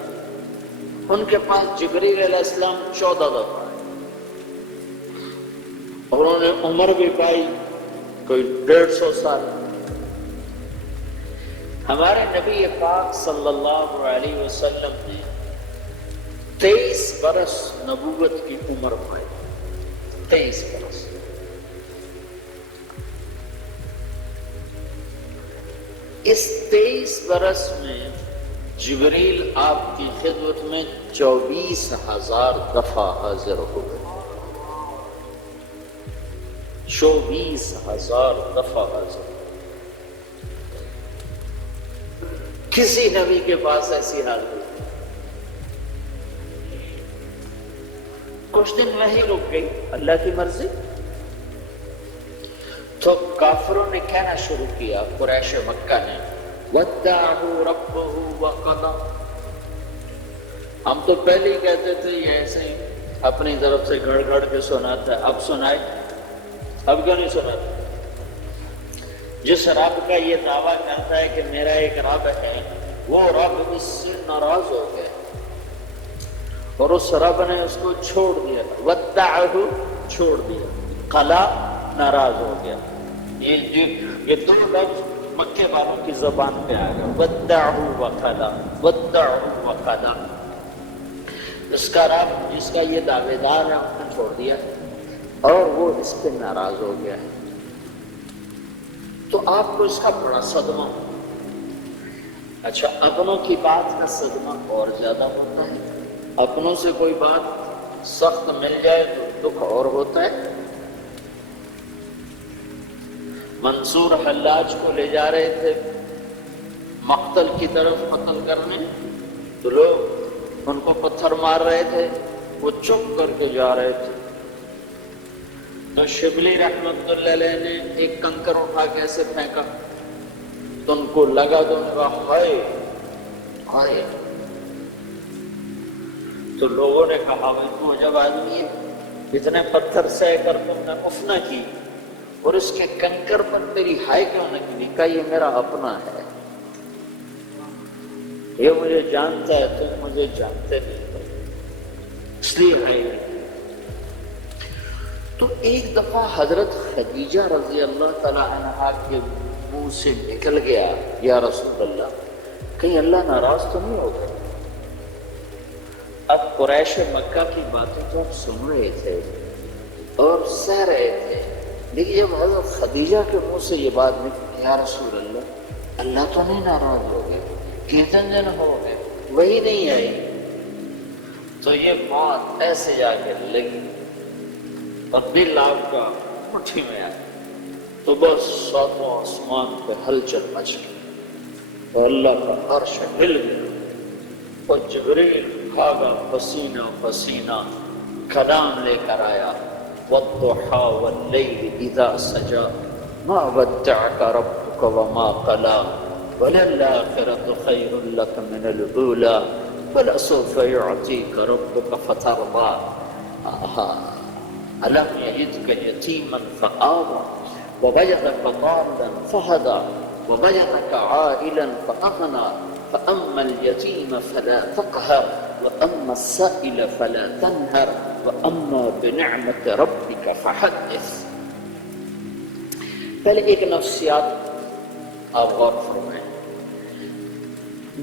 ان کے پاس جبریل علیہ السلام 14 دفعہ آئے اور انہوں نے عمر بھی پائی کوئی 150 سال. ہمارے نبی پاک صلی اللہ علیہ وسلم نے 23 برس نبوت کی عمر پائی. 23 برس. اس 23 برس میں جبریل آپ کی خدمت میں 24,000 دفعہ حاضر ہو گئے. 24,000 دفعہ حاضر. کسی نبی کے پاس ایسی حالت نہیں. کچھ دن وہی رک گئی، اللہ کی مرضی. تو کافروں نے کہنا شروع کیا، قریش مکہ نے، وَدَّعَهُ رَبُّهُ وَقَضَى. ہم تو پہلے ہی کہتے تھے یہ ایسے ہی اپنی طرف سے گھڑ گھڑ کے سناتا ہے، اب سنائے، اب کیوں نہیں سناتا؟ جس رب کا یہ دعویٰ کرتا ہے کہ میرا ایک رب ہے، وہ رب اس سے ناراض ہو گیا اور اس رب نے اس کو چھوڑ دیا. وَدَّعَهُ چھوڑ دیا، قَلَا ناراض ہو گیا. یہ 2 لفظ مکے والوں کی زبان پہ آ گیا، وَدَّعَهُ وَقَلَا، وَدَّعَهُ وَقَلَا. اس کا رب جس کا یہ دعوے دار ہے اس نے چھوڑ دیا اور وہ اس پہ ناراض ہو گیا ہے. تو آپ کو اس کا بڑا صدمہ. اچھا اپنوں کی بات کا صدمہ اور زیادہ ہوتا ہے. اپنوں سے کوئی بات سخت مل جائے تو دکھ اور ہوتا ہے. منصور حلاج کو لے جا رہے تھے مقتل کی طرف قتل کرنے، تو لوگ ان کو پتھر مار رہے تھے، وہ چپ کر کے جا رہے تھے. تو شبلی رحمت اللہ علیہ نے ایک کنکر اٹھا کے ایسے پھینکا تو ان کو لگا، تو انہوں نے کہا ہائے ہائے. تو لوگوں نے کہا بھائی تو جب آدمی اتنے پتھر سہ کر تم نے اف نہ کی اور اس کے کنکر پر تیری ہائے کیوں نہ کی؟ کہا یہ میرا اپنا ہے، یہ مجھے جانتا ہے، تم مجھے جانتے نہیں، اس لیے ہائے نہیں. تو ایک دفعہ حضرت خدیجہ رضی اللہ تعالی عنہا کے منہ سے نکل گیا، یا رسول اللہ کہیں اللہ ناراض تو نہیں ہوگا؟ اب قریش مکہ کی باتیں تو ہم سن رہے تھے اور سہ رہے تھے، لیکن جب حضرت خدیجہ کے منہ سے یہ بات نکلی، یا رسول اللہ اللہ تو نہیں ناراض ہو گئے؟ کتنے دن ہو گئے وہی نہیں آئی. تو یہ بات ایسے جا کے لگی اور دل آپ کا مٹھی میں آیا تو بس 7 آسمان پہ ہلچل مچ گئی اور اللہ کا عرش ہل گیا اور جبریل بھاگا پسینہ پسینہ کلام لے کر آیا، والضحى والليل إذا سجى ما ودعك ربك وما قلى وللآخرة خير لك من الأولى ولسوف يعطيك ربك فترضى. ألم يجدك يتيما فآوى ووجدك ضالا فهدى ووجدك عائلا فأغنى فأما اليتيم فلا تقهر وأما السائل فلا تنهر وأما بنعمة ربك فحدث. پہلے ایک نفسیات آپ غور فرمائیں.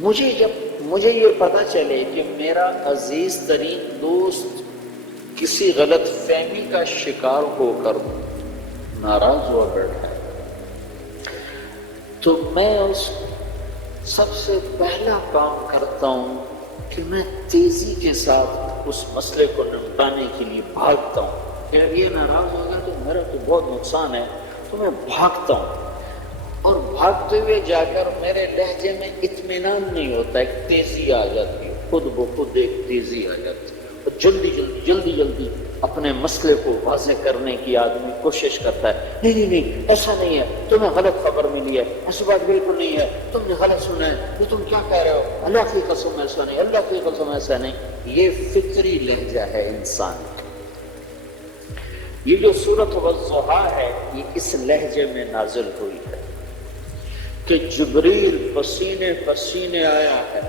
مجھے یہ پتہ چلے کہ میرا عزیز ترین دوست کسی غلط فہمی کا شکار ہو کر ناراض ہوا بیٹھا ہے، تو میں اس سب سے پہلا کام کرتا ہوں کہ میں تیزی کے ساتھ اس مسئلے کو نمٹانے کے لیے بھاگتا ہوں. کہ یہ ناراض ہو گیا تو میرا تو بہت نقصان ہے، تو میں بھاگتا ہوں. اور بھاگتے ہوئے جا کر میرے لہجے میں اطمینان نہیں ہوتا، ایک تیزی آ جاتی ہے، خود بخود ایک تیزی آ جاتی ہے، اور جلدی اپنے مسئلے کو واضح کرنے کی آدمی کوشش کرتا ہے. نہیں ایسا نہیں ہے، تمہیں غلط خبر ملی ہے، ایسی بات بالکل نہیں ہے، تم نے غلط سنا ہے، یہ تم کیا کہہ رہے ہو، اللہ کی قسم ایسا نہیں، اللہ کی قسم ایسا نہیں. یہ فطری لہجہ ہے انسان کا. یہ جو سورۃ والضحیٰ ہے یہ اس لہجے میں نازل ہوئی ہے کہ جبریل پسینے پسینے آیا ہے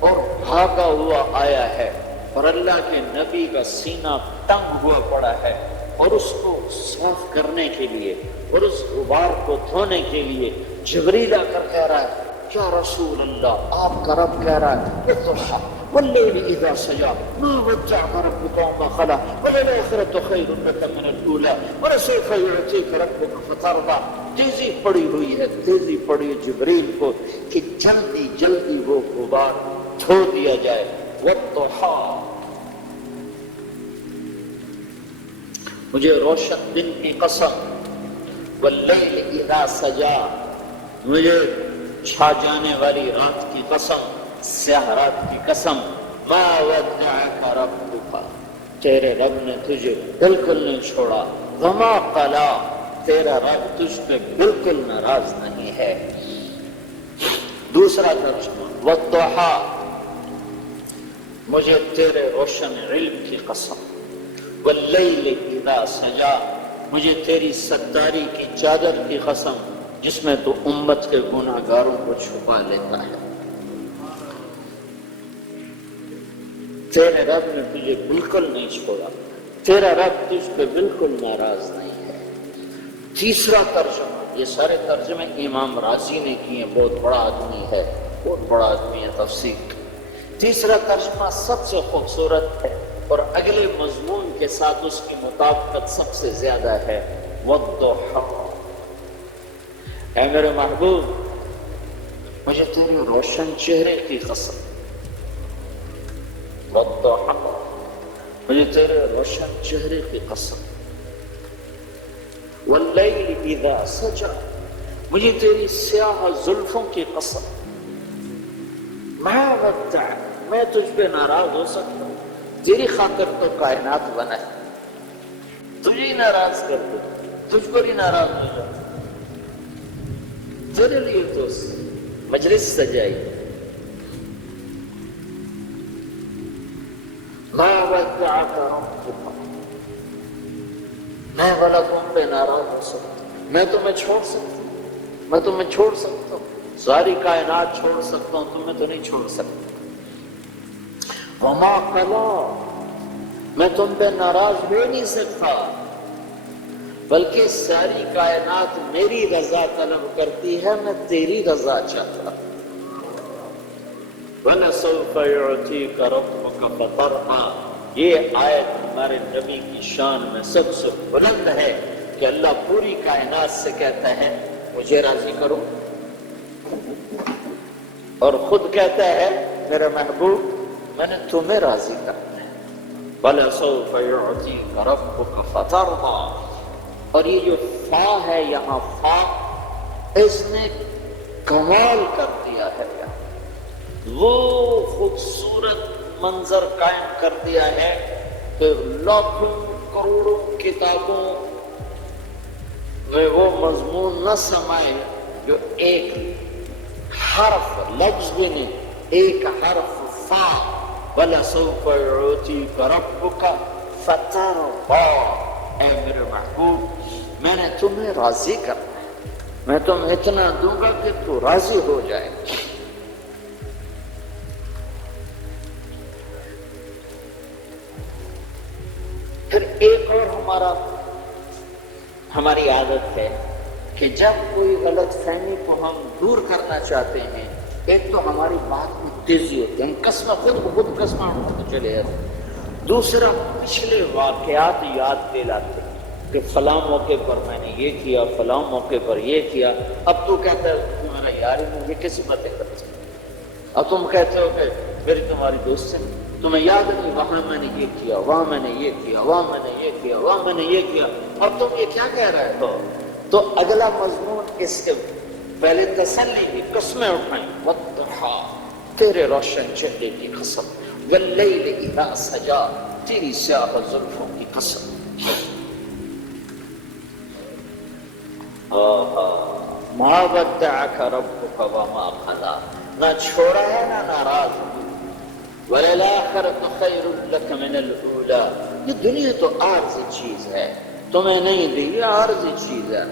اور بھاگا ہوا آیا ہے، اور اللہ کے نبی کا سینہ تنگ ہوا پڑا ہے، اور اس کو صاف کرنے کے لیے اور اس غبار کو دھونے کے لیے جبریل آ کر کہہ رہا ہے کیا رسول اللہ، آپ کا رب کہہ رہا ہے والضحیٰ واللیل اذا سجا ما ودعك ربك وما قلى وللآخرة خير لك من الأولى ولسوف يعطيك ربك فترضى. تیزی پڑی ہوئی ہے، تیزی پڑی ہے جبریل کو کہ جلدی وہ غبار دھو دیا جائے. والضحیٰ، مجھے روشن دن کی قسم، واللیل اذا سجا، مجھے چھا جانے والی رات کی قسم، سیاہ رات کی قسم. ما ودعك ربك، تیرے رب نے تجھے بالکل نہیں چھوڑا. وما قلا، تیرا رب تجھ پہ بالکل ناراض نہیں ہے. دوسرا ترجمہ والضحیٰ، مجھے تیرے روشن علم کی قسم. واللیل اذا سجا، مجھے تیری ستاری کی چادر کی قسم جس میں تو امت کے گناہ گاروں کو چھپا لیتا ہے. تیرے رب نے تجھے بالکل نہیں چھوڑا، تیرا رب تجھ پہ بالکل ناراض نہیں ہے. تیسرا ترجمہ، یہ سارے ترجمے امام رازی نے کیے، بہت بڑا آدمی ہے، بہت بڑا آدمی ہے تفسیر. تیسرا ترجمہ سب سے خوبصورت ہے اور اگلے مضمون کے ساتھ اس کی مطابقت سب سے زیادہ ہے. والضحیٰ، اے میرے محبوب، مجھے تیرے روشن چہرے کی قسم. والضحیٰ، مجھے تیرے روشن چہرے کی قسم. واللیل اذا سجا، مجھے تیری سیاہ زلفوں کی قسم. ما ودعک، میں تجھ پہ ناراض ہو سکتا ہوں، تیری خاطر تو کائنات بنا ہے، تجھے ہی ناراض کر دو، تجھ پر ہی ناراض ہو جاؤ، تیرے لیے تو مجلس سجائی. ما ودعک ربک، میں بھلا تم پہ ناراض ہو سکتا ہوں، میں تمہیں چھوڑ سکتا ہوں، میں تمہیں چھوڑ سکتا ہوں، ساری کائنات چھوڑ سکتا ہوں، تمہیں تو نہیں چھوڑ سکتا. وما قلا، میں تم پہ ناراض ہو نہیں سکتا، بلکہ ساری کائنات میری رضا طلب کرتی ہے، میں تیری رضا چاہتا ہوں. وَلَسَوْفَ يُعْطِيكَ رَبُّكَ فَتَرْضَىٰ، یہ آیت ہمارے نبی کی شان میں سب سے بلند ہے کہ اللہ پوری کائنات سے کہتا ہے مجھے راضی کرو، اور خود کہتا ہے میرے محبوب میں نے تمہیں راضی کرنا ہے. وَلَسَوْفَ يُعْطِيكَ رَبُّكَ فَتَرْضَىٰ، اور یہ جو فا ہے یہاں، فا اس نے کمال کر دیا ہے، وہ خوبصورت منظر قائم کر دیا ہے کہ لاکھوں کروڑوں کتابوں میں وہ مضمون نہ سمائے جو ایک حرف، لفظ بھی نہیں، ایک حرف فا. وَلَسَوْفَ يُعْطِيكَ رَبُّكَ فَتَرْضَىٰ، اے میرے محبوب میں نے تمہیں راضی کرنا ہے، میں تمہیں اتنا دوں گا کہ تو راضی ہو جائے. پھر ایک اور ہماری عادت ہے کہ جب کوئی غلط فہمی کو ہم دور کرنا چاہتے ہیں، ایک تو ہماری بات میں تیزی ہوتی ہے، ہم قسمیں خود بخود قسمیں اٹھاتے چلے جاتے ہیں۔ دوسرا، پچھلے واقعات یاد دلاتے ہیں کہ فلاں موقع پر میں نے یہ کیا، فلاں موقع پر یہ کیا۔ اب تو کہتا ہے تمہارا یار ہی مجھے کسی باتیں کرتا ہے، اب تم کہتے ہو کہ میری تمہاری دوست ہے، تمہیں یاد نہیں وہاں میں نے یہ کیا، وہاں میں نے یہ کیا، وہاں میں نے یہ کیا، وہاں میں نے یہ کیا، اور تم یہ کیا کہہ رہے ہو؟ تو اگلا مضمون اس کے پہلے تسلی کی قسمیں اٹھائیں، والضحیٰ، تیرے روشن چہرے کی قسم، واللیل اذا سجا، تیری سیاہ زلفوں کی قسم۔ ما ودعک ربک وما قلی، نہ چھوڑا ہے نہ ناراض ہوئی۔ وَلَلْآخِرَةُ خَيْرٌ لَكَ مِنَ الْأُولَىٰ، یہ دنیا تو عارضی چیز ہے، تمہیں نہیں دی، یہ عارضی چیز ہے۔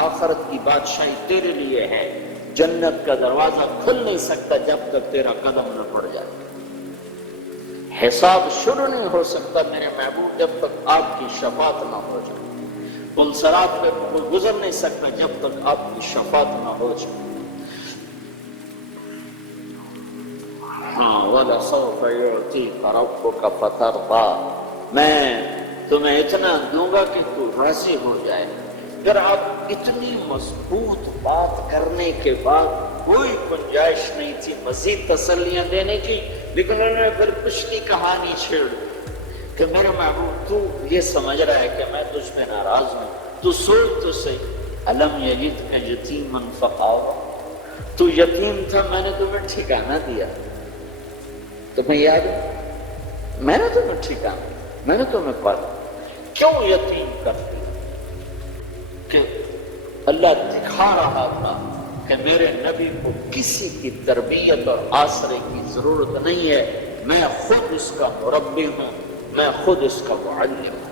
آخرت کی بادشاہی تیرے لیے ہے، جنت کا دروازہ کھل نہیں سکتا جب تک تیرا قدم نہ پڑ جائے، حساب شروع نہیں ہو سکتا میرے محبوب جب تک آپ کی شفاعت نہ ہو جائے، پل صراط پہ کوئی گزر نہیں سکتا جب تک آپ کی شفاعت نہ ہو جائے۔ ہاں، وَلَسَوْفَ يُعْطِيكَ رَبُّكَ فَتَرْضَىٰ، میں تمہیں اتنا دوں گا کہ تو راضی ہو جائے۔ پھر آپ اتنی مضبوط بات کرنے کے بعد کوئی گنجائش نہیں تھی مزید تسلیاں دینے کی، لیکن انہوں نے پھر پچھلی کہانی چھیڑ کہ میرے محبوب تو یہ سمجھ رہا ہے کہ میں تجھ پہ ناراض ہوں، تو سوچ تو صحیح، أَلَمْ يَجِدْكَ يَتِيمًا فَآوَىٰ، تو یتیم تھا میں نے تمہیں ٹھکانہ دیا، تمہیں یاد ہے میں نے تمہیں ٹھکانہ، میں نے تمہیں پالا، کیوں یتیم کرتی؟ کہ اللہ دکھا رہا تھا کہ میرے نبی کو کسی کی تربیت اور آسرے کی ضرورت نہیں ہے، میں خود اس کا مربی ہوں، میں خود اس کا معلم ہوں۔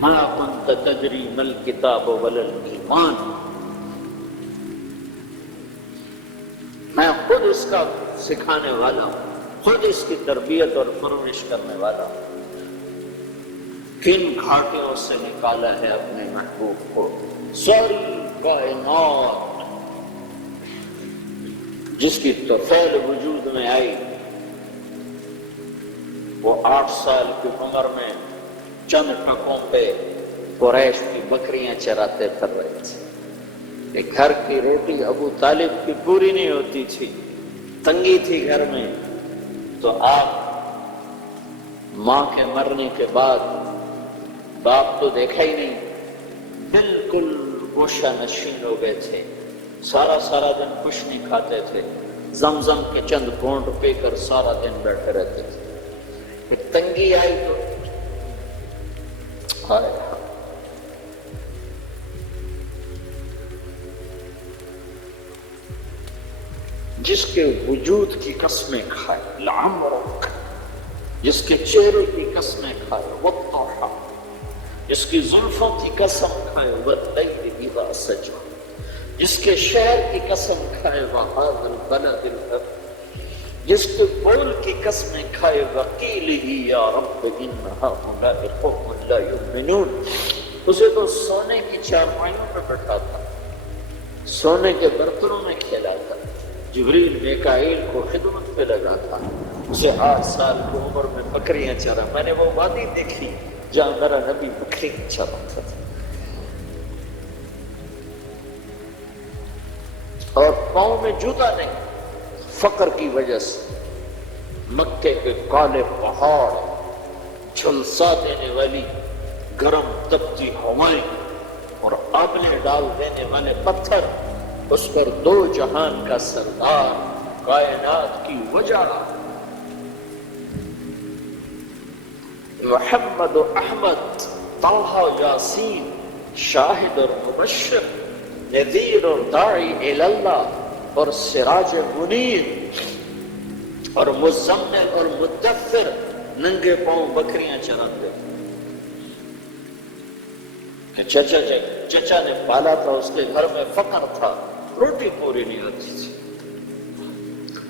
ما كنت تدری ما الکتاب ولا الایمان، میں خود اس کا سکھانے والا ہوں، خود اس کی تربیت اور پرورش کرنے والا ہوں۔ کن گھاٹیوں سے نکالا ہے اپنے محبوب کو، ساری کائنات جس کی طفیل وجود میں آئی، وہ 8 سال کی عمر میں چند ٹکوں پہ قریش کی بکریاں چراتے پھر رہے تھے۔ ایک گھر کی روٹی ابو طالب کی پوری نہیں ہوتی تھی، تنگی تھی گھر میں، تو آپ ماں کے مرنے کے بعد باپ تو دیکھا ہی نہیں، بالکل گوشہ نشین ہو گئے تھے، سارا دن کچھ نہیں کھاتے تھے، زمزم کے چند گھونٹ پی کر سارا دن بیٹھے رہتے تھے۔ ایک تنگی آئی تو جس کے وجود کی قسمیں کھائے، لعمرک، جس کے چہرے کی قسمیں کھائے، والضحیٰ، جس کی زلفوں کی قسم کھائے، واللیل اذا سجا، جس کے شہر کی قسم کھائے، وہذا البلد الامین، جس کے بول کی قسمیں کھائے، وقیلہ یا رب ان ہؤلاء قوم لا یؤمنون، اسے تو سونے کی چارپائیوں پہ بٹھا تھا، سونے کے برتنوں میں کھیلا تھا، جبریل میکائیل کو خدمت پہ لگا تھا، اسے 8 سال کی عمر میں بکریاں چرا، میں نے وہ وادی دیکھی جہاں میرا نبی بکریاں چراتا تھا، اور پاؤں میں جوتا نہیں، فقر کی وجہ سے مکے کے کالے پہاڑ، جھلسا دینے والی گرم تپتی ہوائیں اور آبلے ڈال دینے والے پتھر، اس پر 2 جہان کا سردار، کائنات کی وجہ، محمد و احمد، طلحہ و یاسین، شاہد اور مبشر، نذیر اور داعی اللہ اور سراج منیر اور مزمل اور مدثر، ننگے پاؤں بکریاں چراتے، کہ چچا نے پالا تھا، اس کے گھر میں فقر تھا، روٹی پوری نہیں ہوتی تھی،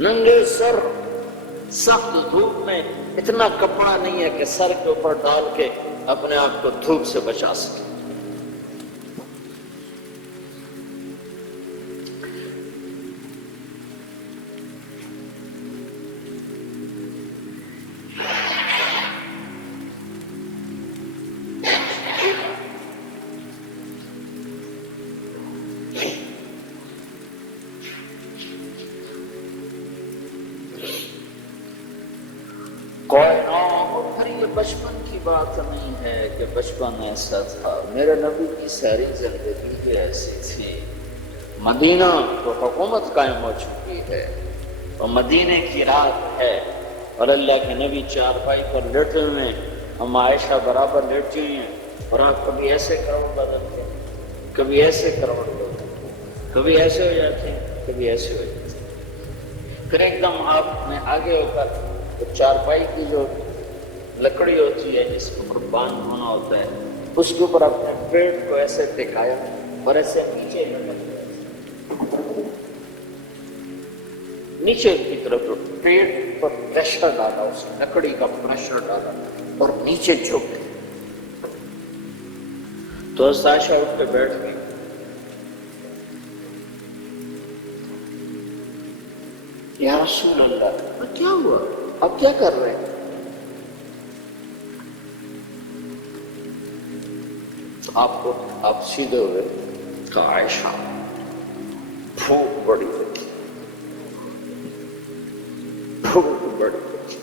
ننگے سر، سخت دھوپ میں، اتنا کپڑا نہیں ہے کہ سر کے اوپر ڈال کے اپنے آپ کو دھوپ سے بچا سکے، کائنات، اور پھر یہ بچپن کی بات نہیں ہے کہ بچپن ایسا تھا، میرے نبی کی ساری زندگی بھی ایسی تھی۔ مدینہ تو حکومت قائم ہو چکی ہے اور مدینے کی رات ہے اور اللہ کے نبی چارپائی پر لیٹے ہوئے ہیں، ہم عائشہ برابر لیٹی ہوئی ہیں، اور آپ کبھی ایسے کروڑ بدلتے ہیں، کبھی ایسے کروڑ بدلتے ہیں، کبھی ایسے ہو جاتے ہیں، کبھی ایسے ہو جاتے ہیں، پھر ایک دم آپ نے آگے ہو کر چارپائی کی جو لکڑی ہوتی ہے جس کے اوپر باندھ ہونا ہوتا ہے، اس کے اوپر اپنے پیٹ کو ایسے ٹکایا اور ایسے نیچے نیچے کی طرف پیٹ پر پریشر ڈالا، اس لکڑی کا پریشر ڈالا اور نیچے جھک گئے۔ تو عائشہ اٹھ کے بیٹھ گئی۔ یا رسول اللہ، کیا ہوا؟ اب کیا کر رہے ہیں؟ تو آپ سیدھے ہوئے کہ عائشہ بھوک بڑی ہوتی، بھوک بڑی ہوتی،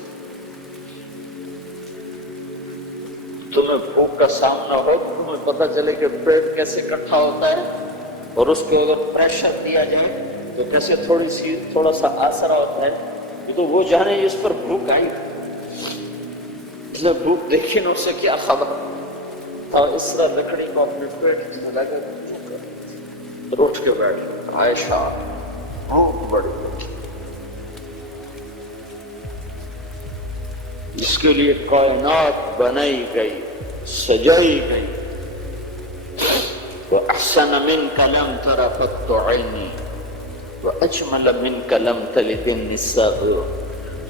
تمہیں بھوک کا سامنا ہو تو تمہیں پتہ چلے کہ پیٹ کیسے اکٹھا ہوتا ہے اور اس کے اگر پریشر دیا جائے تو کیسے تھوڑا سا آسرا ہوتا ہے، یہ تو وہ جانے جس پر بھوک آئی، اس نے بھوک دیکھی نہ، اسے کیا خبر تھا، اس طرح لکڑی کو اپنے پیٹ میں لگا کر اٹھ کے بیٹھ۔ عائشہ بھوک بڑی ہوتی، جس کے لیے کائنات بنائی گئی، سجائی گئی۔ وَأَحْسَنَ مِنْكَ لَمْ تَرَ قَطُّ عَيْنِي وَأَجْمَلَ مِنْكَ لَمْ تَلِدِ النِّسَاءُ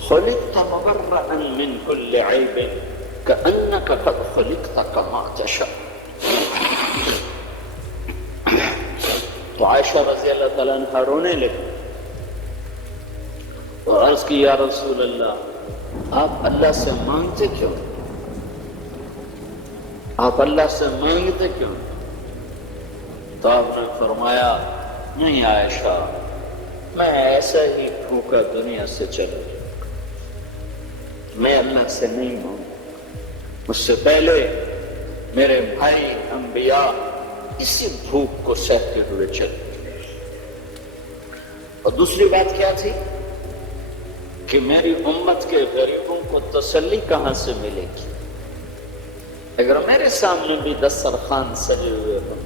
خُلِقْتَ مُبَرَّأً مِنْ كُلِّ عَيْبٍ كَأَنَّكَ قَدْ خُلِقْتَ كَمَا تَشَاءُ۔ تو عائشہ رضی اللہ تعالیٰ عنہ رونے لگی اور عرض کی، یا رسول اللہ، آپ اللہ سے مانگتے کیوں؟ آپ اللہ سے مانگتے کیوں؟ تو آپ نے فرمایا، نہیں عائشہ، میں ایسا ہی بھوکا دنیا سے چلا جاؤں، میں اللہ سے نہیں مانگوں، مجھ سے پہلے میرے بھائی انبیاء اسی بھوک کو سہتے ہوئے چلے۔ اور دوسری بات کیا تھی کہ میری امت کے غریبوں کو تسلی کہاں سے ملے گی؟ اگر میرے سامنے بھی دسترخوان سجے ہوئے ہوں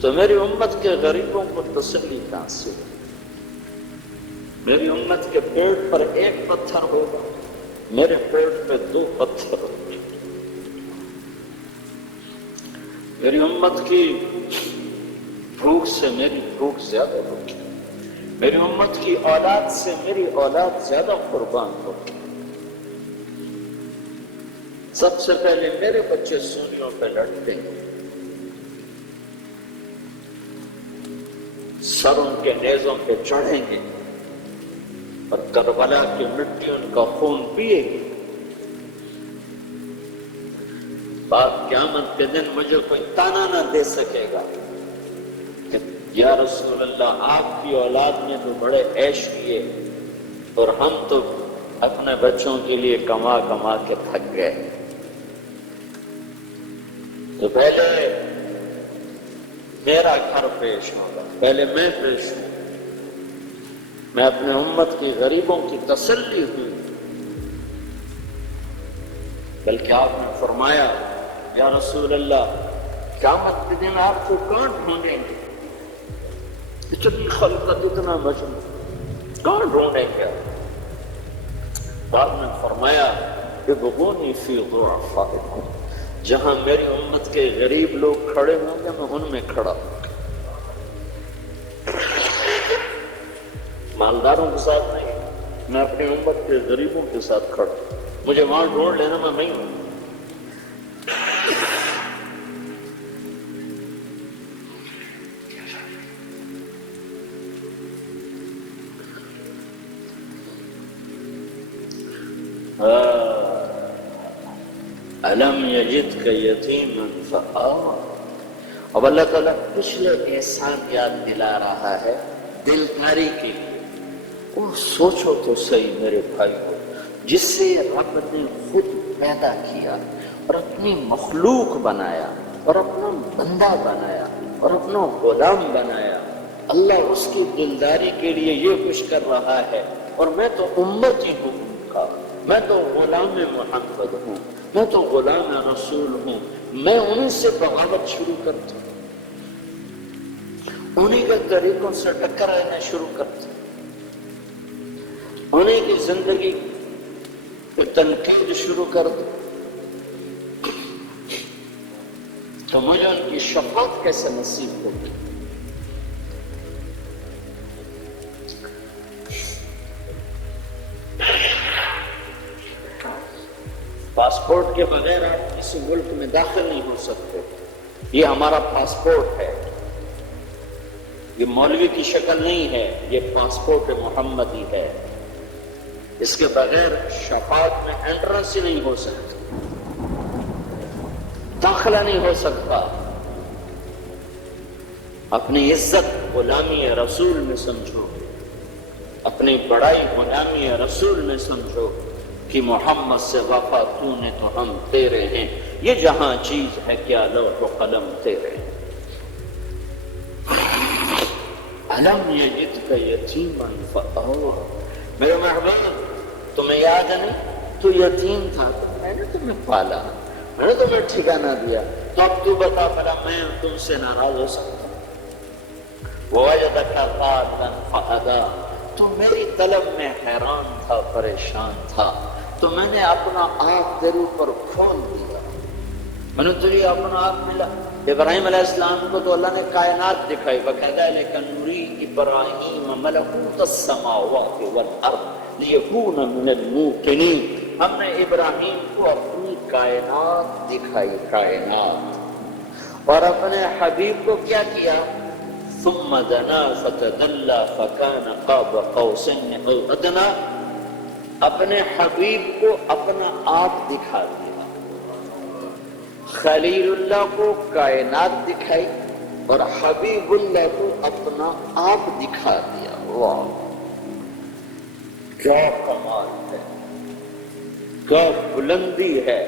تو میری امت کے غریبوں کو تسلی کہاں سے ہوگی؟ میری امت کے پیٹ پر ایک پتھر ہوگا، میرے پیٹ پہ 2 پتھر ہوگا۔ میری امت کی بھوک سے میری بھوک زیادہ ہوگی، میری امت کی اولاد سے میری اولاد زیادہ قربان ہوگی۔ سب سے پہلے میرے بچے سولیوں پہ لڑتے ہیں، سر ان کے نیزوں پہ چڑھیں گے اور کربلا کی مٹی ان کا خون پیے گی۔ بعد قیامت کے دن مجھے کوئی تانا نہ دے سکے گا کہ یا رسول اللہ، آپ کی اولاد نے تو بڑے عیش کیے اور ہم تو اپنے بچوں کے لیے کما کما کے تھک گئے۔ تو پہلے میرا گھر پیش ہوگا، پہلے میں پیش ہوں، میں اپنے امت کی غریبوں کی تسلی ہوئی۔ بلکہ آپ نے فرمایا، یا رسول اللہ، قیامت کے دن آپ کو کون ڈھونڈیں گے؟ اتنی خلقت، اتنا مجموع، کون ڈھونڈیں گے؟ آپ نے فرمایا، ابغونی فی ضعفائکم، جہاں میری امت کے غریب لوگ کھڑے ہوں گے میں ان میں کھڑا ہوں گا، مالداروں کے ساتھ نہیں، میں اپنی امت کے غریبوں کے ساتھ کھڑا ہوں، مجھے وہاں ڈھونڈ لینا، میں نہیں ہوں۔ أَلَمْ يَجِدْكَ يَتِيمًا فَآوَىٰ۔ اب اللہ تعالیٰ پچھلے احسان یاد دلا رہا ہے دلداری کے لیے۔ وہ سوچو تو صحیح میرے بھائی ہو، جسے رب نے خود پیدا کیا اور اپنی مخلوق بنایا اور اپنا بندہ بنایا اور اپنا غلام بنایا، اللہ اس کی دلداری کے لیے یہ کچھ کر رہا ہے، اور میں تو امتی ہوں ان کا، میں تو غلام محمد ہوں، میں تو غلام رسول ہوں، میں انہیں سے بغاوت شروع کرتا ہوں، انہیں کے طریقوں سے ٹکرانا شروع کرتا ہوں، انہیں کی زندگی کو تنقید شروع کر دوں، تو مجھے ان کی شفاعت کیسے نصیب ہوگی؟ پاسپورٹ کے بغیر آپ کسی ملک میں داخل نہیں ہو سکتے، یہ ہمارا پاسپورٹ ہے، یہ مولوی کی شکل نہیں ہے، یہ پاسپورٹ محمدی ہے، اس کے بغیر شفاعت میں انٹرنس ہی نہیں ہو سکتا، داخلہ نہیں ہو سکتا۔ اپنی عزت غلامی رسول میں سمجھو، اپنی بڑائی غلامی رسول میں سمجھو کہ محمد سے وفا تو نے تو ہم تیرے ہیں، یہ جہاں چیز ہے کیا لوح و قلم تیرے ہیں۔ علم یجدک یتیما فآویٰ، میرے محبوب تمہیں یاد نہیں تو یتیم تھا، میں نے تمہیں پالا، میں نے تمہیں ٹھکانہ دیا، تو اب تو بتا بھلا میں تم سے ناراض ہو سکتا ہوں؟ ووجدک ضالا فہدیٰ، تو میری طلب میں حیران تھا، پریشان تھا، تو میں نے اپنا آپ تیرے اوپر کھول دیا، میں نے تجھے اپنا آپ ملا۔ ابراہیم علیہ السلام کو تو اللہ نے کائنات دکھائی، وَكَذَلِكَ نُرِي إِبْرَاهِيمَ مَلَكُوتَ السَّمَاوَاتِ وَالْأَرْضِ لِيَكُونَ مِنَ الْمُوقِنِينَ، ہم نے ابراہیم کو اپنی کائنات دکھائی، کائنات، اور اپنے حبیب کو کیا کیا؟ ثم دنا فتدلى فكان قاب قوسين او ادنى، اپنے حبیب کو اپنا آپ دکھا دیا، خلیل اللہ کو کائنات دکھائی اور حبیب اللہ کو اپنا آپ دکھا دیا۔ واہ کیا کمال ہے، کیا بلندی ہے۔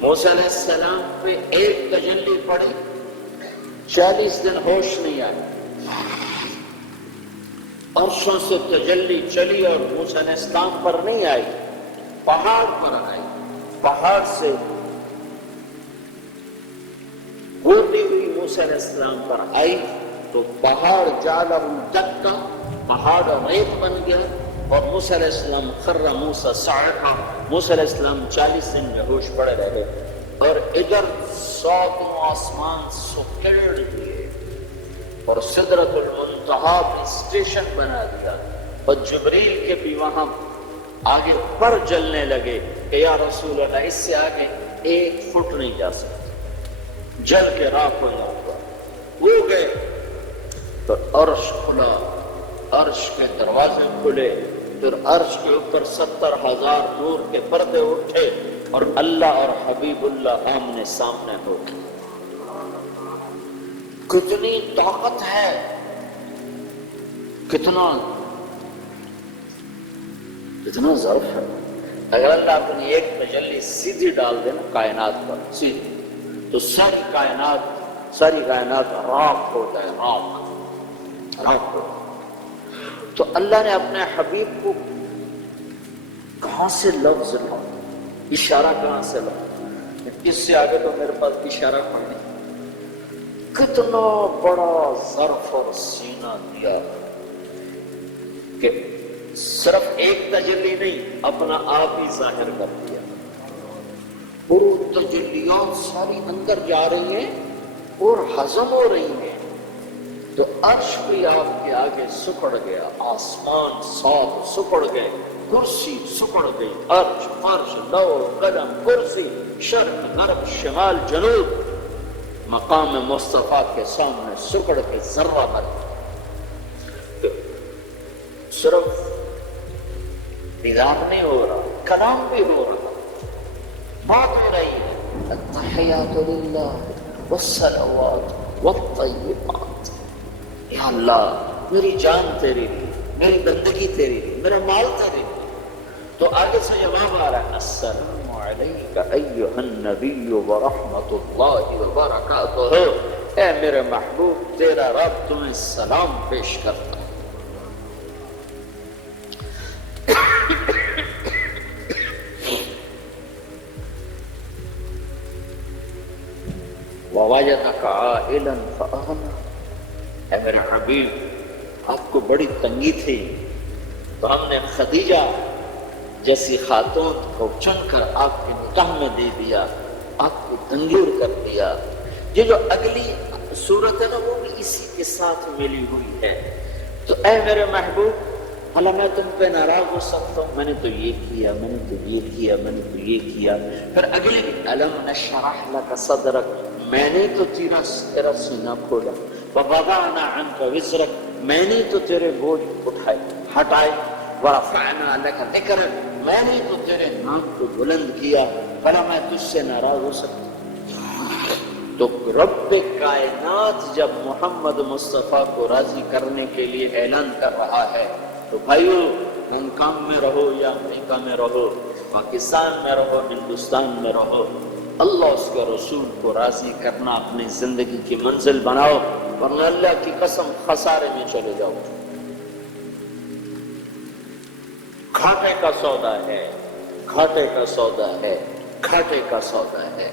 موسیٰ علیہ السلام پہ ایک تجلی پڑی، 40 دن ہوش نہیں آئی، عرشوں سے تجلی چلی اور موسیٰ علیہ السلام پر نہیں آئی، پہاڑ پر آئی، پہاڑ سے گھومتی ہوئی موسیٰ علیہ السلام پر آئی تو پہاڑ جالہ دکا، پہاڑ ریت بن گیا، اور موسیٰ علیہ السلام خر موسیٰ صاعقہ، موسیٰ علیہ السلام 40 دن میں ہوش پڑے رہے، اور ادھر 7 آسمان سکڑ دیے اور سدرۃ المنتہا بھی اسٹیشن بنا دیا، اور جبریل کے بھی وہاں آگے پر جلنے لگے کہ یا رسول اللہ اس سے آگے 1 فٹ نہیں جا سکتے، جل کے راکھ ہو جاؤگا۔ وہ گئے تو عرش کھلا، عرش کے دروازے کھلے، پھر عرش کے اوپر 70,000 نور کے پردے اٹھے اور اللہ اور حبیب اللہ آمنے سامنے ہو گئے۔ کتنی طاقت ہے، کتنا ظرف ہے۔ اگر اللہ اپنی ایک تجلی سیدھی ڈال دے نا کائنات پر، سیدھی، تو ساری کائنات راکھ ہو جائے، راکھ ہو۔ تو اللہ نے اپنے حبیب کو کہاں سے لفظ لا، اشارہ کہاں سے لا، اس سے آگے تو میرے پاس اشارہ پڑھنے، کتنا بڑا ظرف اور سینہ دیا کہ صرف ایک تجلی نہیں، اپنا آپ ہی ظاہر کر دیا، اور تجلیات ساری اندر جا رہی ہیں اور ہضم ہو رہی ہیں، تو عرش بھی آپ کے آگے سکڑ گیا، آسمان 7 سکڑ گئے، کرسی سکڑ گئی، عرش، فرش، لوح قلم، کرسی، شرق غرب شمال جنوب مقام مصطفیٰ کے سامنے سکڑ کے ذرہ بن گیا۔ صرف دیدار نہیں ہو رہا، کلام بھی ہو رہا، بات ہو رہی ہے، التحیات للہ والصلوات والطیبات، یا اللہ میری جان تیری لی، میری بندگی تیری لی، میرا مال تیری لی، تو آگے سے جواب آ رہا ہے السلام علیک ایھا النبی ورحمۃ اللہ وبرکاتہ، اے میرے محبوب تیرا رب تمہیں سلام پیش کرتا ہے۔ وَوَجَدَكَ عَائِلًا فَأَغْنَىٰ، اے میرے حبیب آپ کو بڑی تنگی تھی تو ہم نے خدیجہ جیسی خاتون کو چن کر آپ کے نکاح میں دے دیا، آپ کو تنگی دور کر دیا۔ یہ جو اگلی صورت ہے نا وہ بھی اسی کے ساتھ ملی ہوئی ہے۔ تو اے میرے محبوب حالا میں تم پہ ناراض ہو سکتا ہوں، میں نے تو یہ کیا، میں نے تو یہ کیا، میں نے تو یہ کیا۔ پھر اگلی الم نشرح لک صدرک، میں نے تو تیرا سینہ کھولا، ووضعنا عنک وزرک، میں نے تو تیرے بوجھ اٹھائے ہٹائے، ورفعنا لک ذکرک، میں نے تو تیرے نام کو بلند کیا، بھلا میں تجھ سے ناراض ہو سکتا ہوں؟ تو رب کائنات جب محمد مصطفیٰ کو راضی کرنے کے لیے اعلان کر رہا ہے تو بھائیو ہانگ کانگ میں رہو یا امریکہ میں رہو، پاکستان میں رہو، ہندوستان میں رہو، اللہ اس کے رسول کو راضی کرنا اپنی زندگی کی منزل بناؤ، ورنہ اللہ کی قسم خسارے میں چلے جاؤ۔ گھاٹے کا سودا ہے، گھاٹے کا سودا ہے، گھاٹے کا سودا ہے۔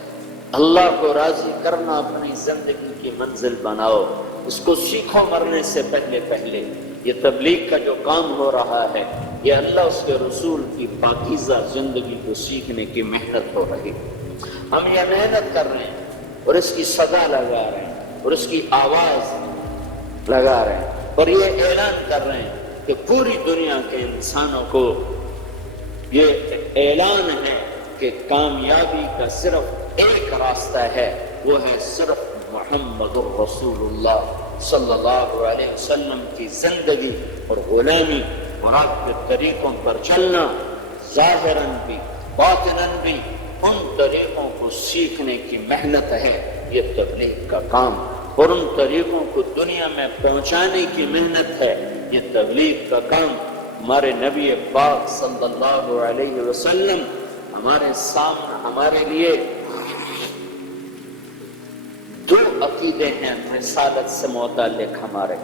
اللہ کو راضی کرنا اپنی زندگی کی منزل بناؤ، اس کو سیکھو مرنے سے پہلے پہلے۔ یہ تبلیغ کا جو کام ہو رہا ہے یہ اللہ اس کے رسول کی پاکیزہ زندگی کو سیکھنے کی محنت ہو رہی ہے۔ ہم یہ محنت کر رہے ہیں اور اس کی صدا لگا رہے ہیں اور اس کی آواز لگا رہے ہیں اور یہ اعلان کر رہے ہیں کہ پوری دنیا کے انسانوں کو یہ اعلان ہے کہ کامیابی کا صرف ایک راستہ ہے، وہ ہے صرف محمد الرسول اللہ صلی اللہ علیہ وسلم کی زندگی اور غلامی اور آپ کے طریقوں پر چلنا، ظاہراً بھی باطناً بھی ان طریقوں کو سیکھنے کی محنت ہے یہ تبلیغ کا کام، اور ان طریقوں کو دنیا میں پہنچانے کی محنت ہے یہ تبلیغ کا کام۔ ہمارے نبی پاک صلی اللہ علیہ وسلم ہمارے سامنے ہمارے لیے دو عقیدے ہیں رسالت سے متعلق ہمارے۔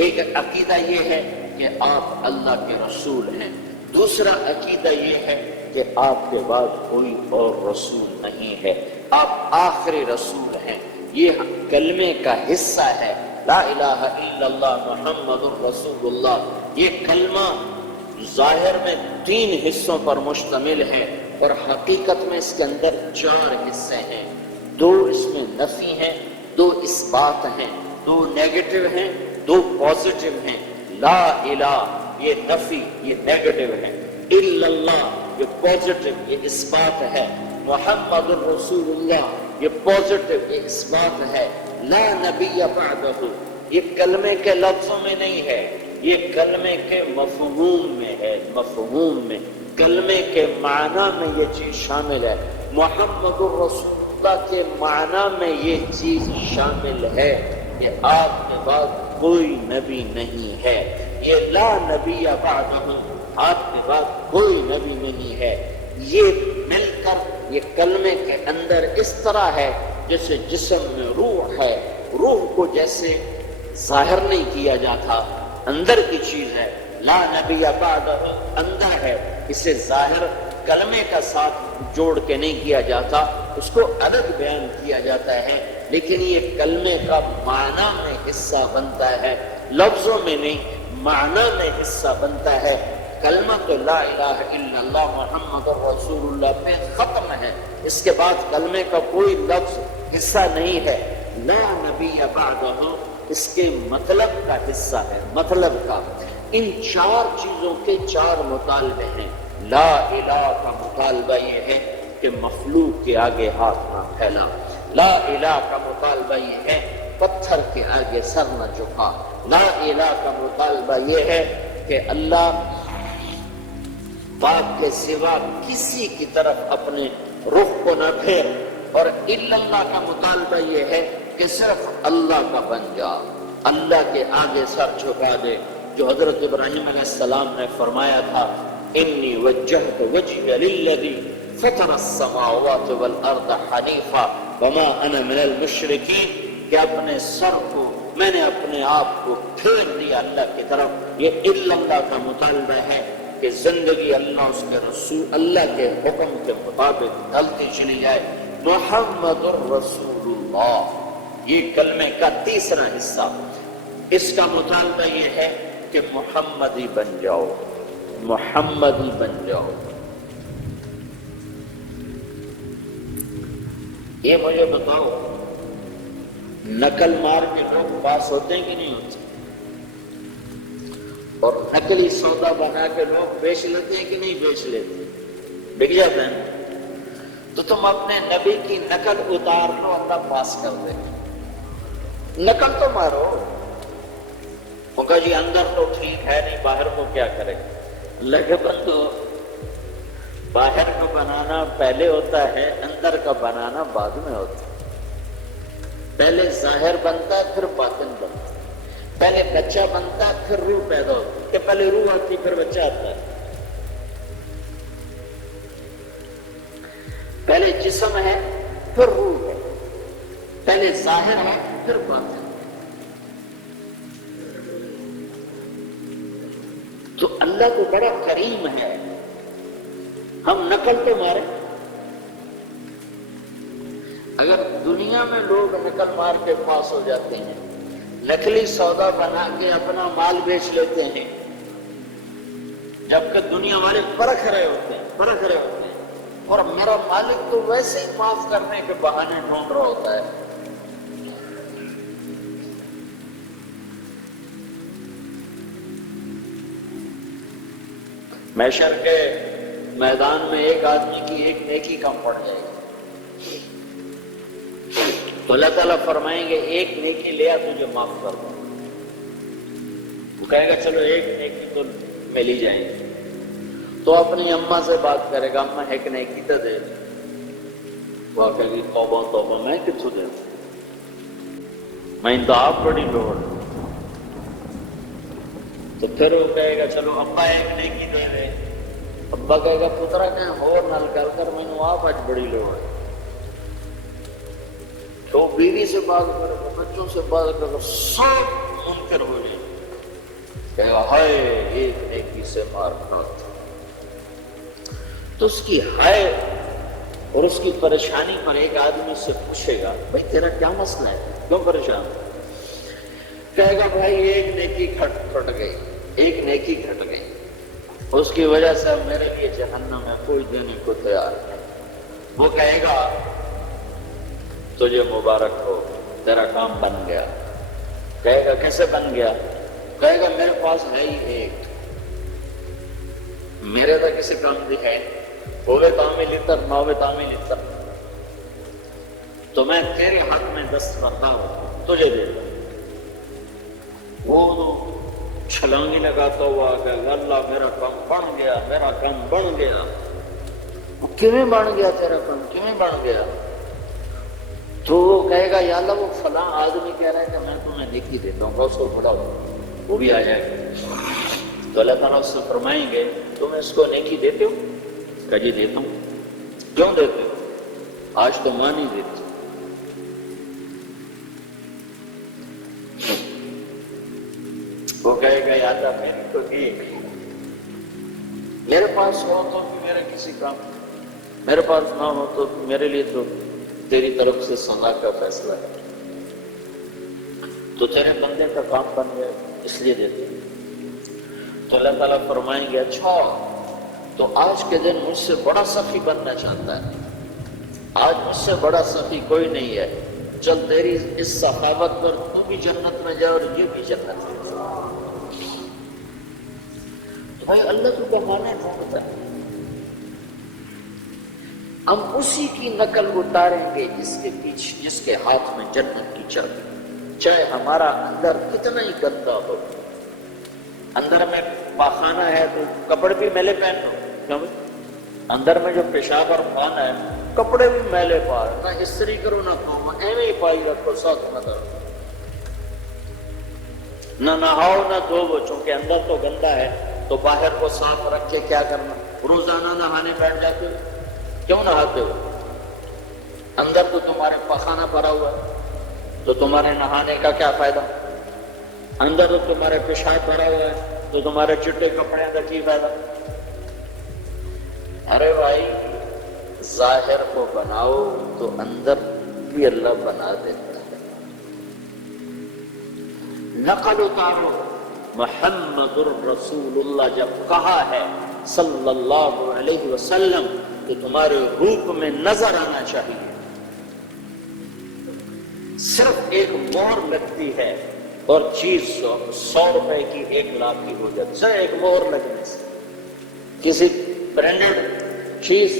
ایک عقیدہ یہ ہے کہ آپ اللہ کے رسول ہیں، دوسرا عقیدہ یہ ہے کہ آپ کے بعد کوئی اور رسول نہیں ہے، آپ آخری رسول ہیں۔ یہ کلمے کا حصہ ہے، لا الہ الا اللہ محمد الرسول اللہ۔ یہ کلمہ ظاہر میں 3 حصوں پر مشتمل ہے اور حقیقت میں اس کے اندر 4 حصے ہیں، 2 اس میں نفی ہیں، 2 اثبات ہیں، 2 نیگیٹو ہیں، 2 پازیٹو ہیں۔ لا الہ یہ نفی، یہ نیگیٹو ہے، الا اللہ یہ پازیٹو، یہ اثبات ہے، محمد الرسول اللہ یہ پازیٹو، یہ اثبات ہے، لا نبی بعدہ یہ کلمے کے لفظوں میں نہیں ہے، یہ کلمے کے مفہوم میں ہے، مفہوم میں، کلمے کے معنی میں یہ چیز شامل ہے، محمد الرسول اللہ کے معنی میں یہ چیز شامل ہے کہ آپ کے بعد کوئی نبی نہیں ہے۔ یہ لا نبی بعدہ آپ کے بعد کوئی نبی نہیں ہے، یہ مل کر یہ کلمے کے اندر اس طرح ہے جیسے جسم میں روح ہے، روح کو جیسے ظاہر نہیں کیا جاتا، اندر کی چیز ہے، لا نبی بعدہ اندر ہے، اسے ظاہر کلمے کا ساتھ جوڑ کے نہیں کیا جاتا، اس کو الگ بیان کیا جاتا ہے، لیکن یہ کلمے کا معنی میں حصہ بنتا ہے، لفظوں میں نہیں، معنی میں حصہ بنتا ہے۔ کلمہ تو لا الہ الا اللہ محمد الرسول اللہ پہ ختم ہے، اس کے بعد کلمے کا کوئی لفظ حصہ نہیں ہے۔ لا نبی بعدہ اس کے مطلب کا حصہ ہے، مطلب کا۔ ان 4 چیزوں کے 4 مطالبے ہیں۔ لا الہ کا مطالبہ یہ ہے کہ مخلوق کے آگے ہاتھ نہ پھیلا، لا الہ کا مطالبہ یہ ہے پتھر کے آگے سر نہ جھکا، لا الہ کا مطالبہ یہ ہے کہ اللہ پاک کے سوا کسی کی طرف اپنے رخ کو نہ پھیر، اور الا اللہ کا مطالبہ یہ ہے کہ صرف اللہ کا بن جا، اللہ کے آگے سر جھکا دے، جو حضرت ابراہیم علیہ السلام نے فرمایا تھا انی وجہت وجہی للذی فطر السماوات والارض حنیفا وما انا من المشرکین، کہ اپنے سر کو میں نے اپنے آپ کو پھیر دیا اللہ کی طرف۔ یہ اللہ کا مطالبہ ہے کہ زندگی اللہ اس کے رسول اللہ کے حکم کے مطابق ڈھلتی چلی جائے۔ محمد الرسول اللہ، یہ کلمے کا تیسرا حصہ، اس کا مطالبہ یہ ہے کہ محمدی بن جاؤ، محمدی بن جاؤ۔ یہ مجھے بتاؤ، نقل مار کے لوگ پاس ہوتے ہیں کہ نہیں ہوتے؟ اور نقلی سودا بنا کے لوگ بیچ لیتے ہیں کہ نہیں بیچ لیتے؟ بک جاتے ہیں۔ تو تم اپنے نبی کی نقل اتار لو، اللہ پاس کر دے۔ نقل تو مارو، وہ کہا جی اندر تو ٹھیک ہے نہیں، باہر کو کیا کرے؟ لگے بندو، باہر کا بنانا پہلے ہوتا ہے، اندر کا بنانا بعد میں ہوتا ہے۔ پہلے ظاہر بنتا ہے پھر باطن بنتا ہے، پہلے بچہ بنتا ہے پھر روح پیدا ہوتی ہے، کہ پہلے روح آتی پھر بچہ آتا ہے، پہلے جسم ہے پھر روح ہے، پہلے ظاہر ہے پھر باطن۔ تو اللہ تو بڑا کریم ہے، ہم نقل تو مارے۔ اگر دنیا میں لوگ نقل مار کے پاس ہو جاتے ہیں، نقلی سودا بنا کے اپنا مال بیچ لیتے ہیں، جبکہ دنیا والے پرکھ رہے ہوتے ہیں، اور میرا مالک تو ویسے ہی معاف کرنے کے بہانے ڈھونڈ رہا ہوتا ہے۔ محشر کے میدان میں ایک آدمی کی ایک نیکی کم پڑ جائے گی، تو اللہ تعالیٰ فرمائیں گے ایک نیکی لیا تجھے معاف کر دوں۔ وہ کہے گا چلو ایک نیکی تو ملی جائیں گے، تو اپنی اماں سے بات کرے گا، اماں ایک نیکی تو دے۔ وہ کہے گی توبہ توبہ، میں کتوں دے دوں، میں تو آپ بڑی لوڑ۔ تو پھر وہ کہے گا چلو ابا ایک نیکی دے دے۔ ابا کہے گا پترا کہ ہور نال گل کر، مینوں آپ اج بڑی لوڑ ہے۔ تو بیوی سے بات کرے گا، بچوں سے بات کرے گا، سب منکر ہو جائے گا، کہے گا ہائے ایک نیکی سے مار کھاتا۔ تو اس کی ہائے اور اس کی پریشانی پر ایک آدمی سے پوچھے گا بھائی تیرا کیا مسئلہ ہے، کیوں پریشان؟ کہے گا بھائی ایک نیکی کھٹ گئی، ایک نیکی کھٹ گئی، اس کی وجہ سے اب میرے لیے جہنم ہے، کوئی دینے کو تیار نہیں۔ وہ کہے گا تجھے مبارک ہو، تیرا کام بن گیا۔ کہے گا کیسے بن گیا؟ کہے گا میرے پاس ہے ہی ایک، میرے تو کسی کام بھی ہے، ہوئے تامی لتر نہ ہوئے تامی لتر، تو میں تیرے حق میں دستبردار تجھے دے دوں۔ وہ چھلانگی لگاتا ہوا کہ اللہ میرا کام بن گیا، میرا کام بن گیا۔ کیوں بن گیا تیرا کام، کیوں بن گیا؟ تو وہ کہے گا یا اللہ وہ فلاں آدمی کہہ رہا ہے کہ میں تمہیں نیکی دیتا ہوں، اس کو بلاؤ، وہ بھی آ جائے گا۔ تو اللہ تعالیٰ اس سے فرمائیں گے تم اس کو نیکی دیتے ہو؟ کہ جی دیتا ہوں۔ کیوں دیتے ہو؟ آج تو ماں نہیں دیتی۔ وہ کہے گا یا اللہ میری تو ایک ہے، میرے پاس ہو تو میرے کسی کام، میرے پاس نہ ہو تو میرے لیے تو تیری طرف سے سزا کا فیصلہ ہے، تو تیرے بندے کا کام بن گیا اس لیے دیتے ہیں۔ تو اللہ تعالیٰ فرمائیں گے اچھا تو آج کے دن مجھ سے بڑا سخی بننا چاہتا ہے، آج مجھ سے بڑا سخی کوئی نہیں ہے، چل تیری اس سخاوت پر تو بھی جنت میں جا اور یہ بھی جنت میں جا۔ تو بھائی اللہ تو بہانے ڈھونڈتا ہے، ہم اسی کی نقل اتاریں گے جس کے پیچھے، جس کے ہاتھ میں جنت کی چابی، چاہے ہمارا اندر کتنا ہی گندا ہو۔ اندر میں پاخانہ ہے تو کپڑے بھی میلے پہن لو، کیوں؟ اندر میں جو پیشاب اور خانہ ہے کپڑے بھی میلے پا، نہ استری کرو نہ دھو، ایویں ہی پائی رکھو، ساتھ نہ کرو، نہ نہاؤ نہ دھو، چونکہ اندر تو گندا ہے تو باہر کو صاف رکھ کے کیا کرنا؟ روزانہ نہانے بیٹھ جاتے ہو، کیوں نہاتے ہو؟ اندر تو تمہارے پخانہ بھرا ہوا ہے، تو تمہارے نہانے کا کیا فائدہ؟ اندر تو تمہارے پیشاب بھرا ہوا ہے، تو تمہارے چٹے کپڑے کا کی فائدہ؟ ارے بھائی ظاہر کو بناؤ تو اندر بھی اللہ بنا دیتا ہے۔ نقل اتارو، محمد الرسول اللہ جب کہا ہے صلی اللہ علیہ وسلم تو تمہارے روپ میں نظر آنا چاہیے۔ صرف ایک مہر لگتی ہے اور چیز 100 روپے کی 1 لاکھ کی ہو جاتی ہے، صرف ایک مہر لگنے سے۔ کسی برانڈڈ چیز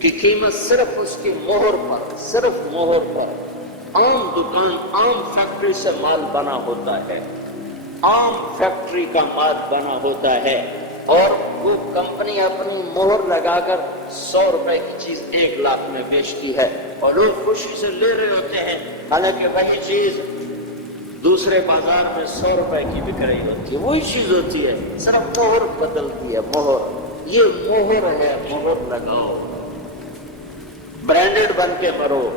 کی قیمت صرف اس کی مہر پر، صرف مہر پر۔ عام دکان، عام فیکٹری سے مال بنا ہوتا ہے، عام فیکٹری کا مال بنا ہوتا ہے، اور وہ کمپنی اپنی مہر لگا کر 100 روپے کی چیز 1 لاکھ میں بیچتی ہے، اور لوگ خوشی سے لے رہے ہوتے ہیں، حالانکہ وہی چیز دوسرے بازار میں 100 روپے کی بک رہی ہوتی ہے، وہی چیز ہوتی ہے، صرف مہر بدلتی ہے، مہر۔ یہ مہر ہے، مہر لگاؤ، برانڈڈ بن کے مرو۔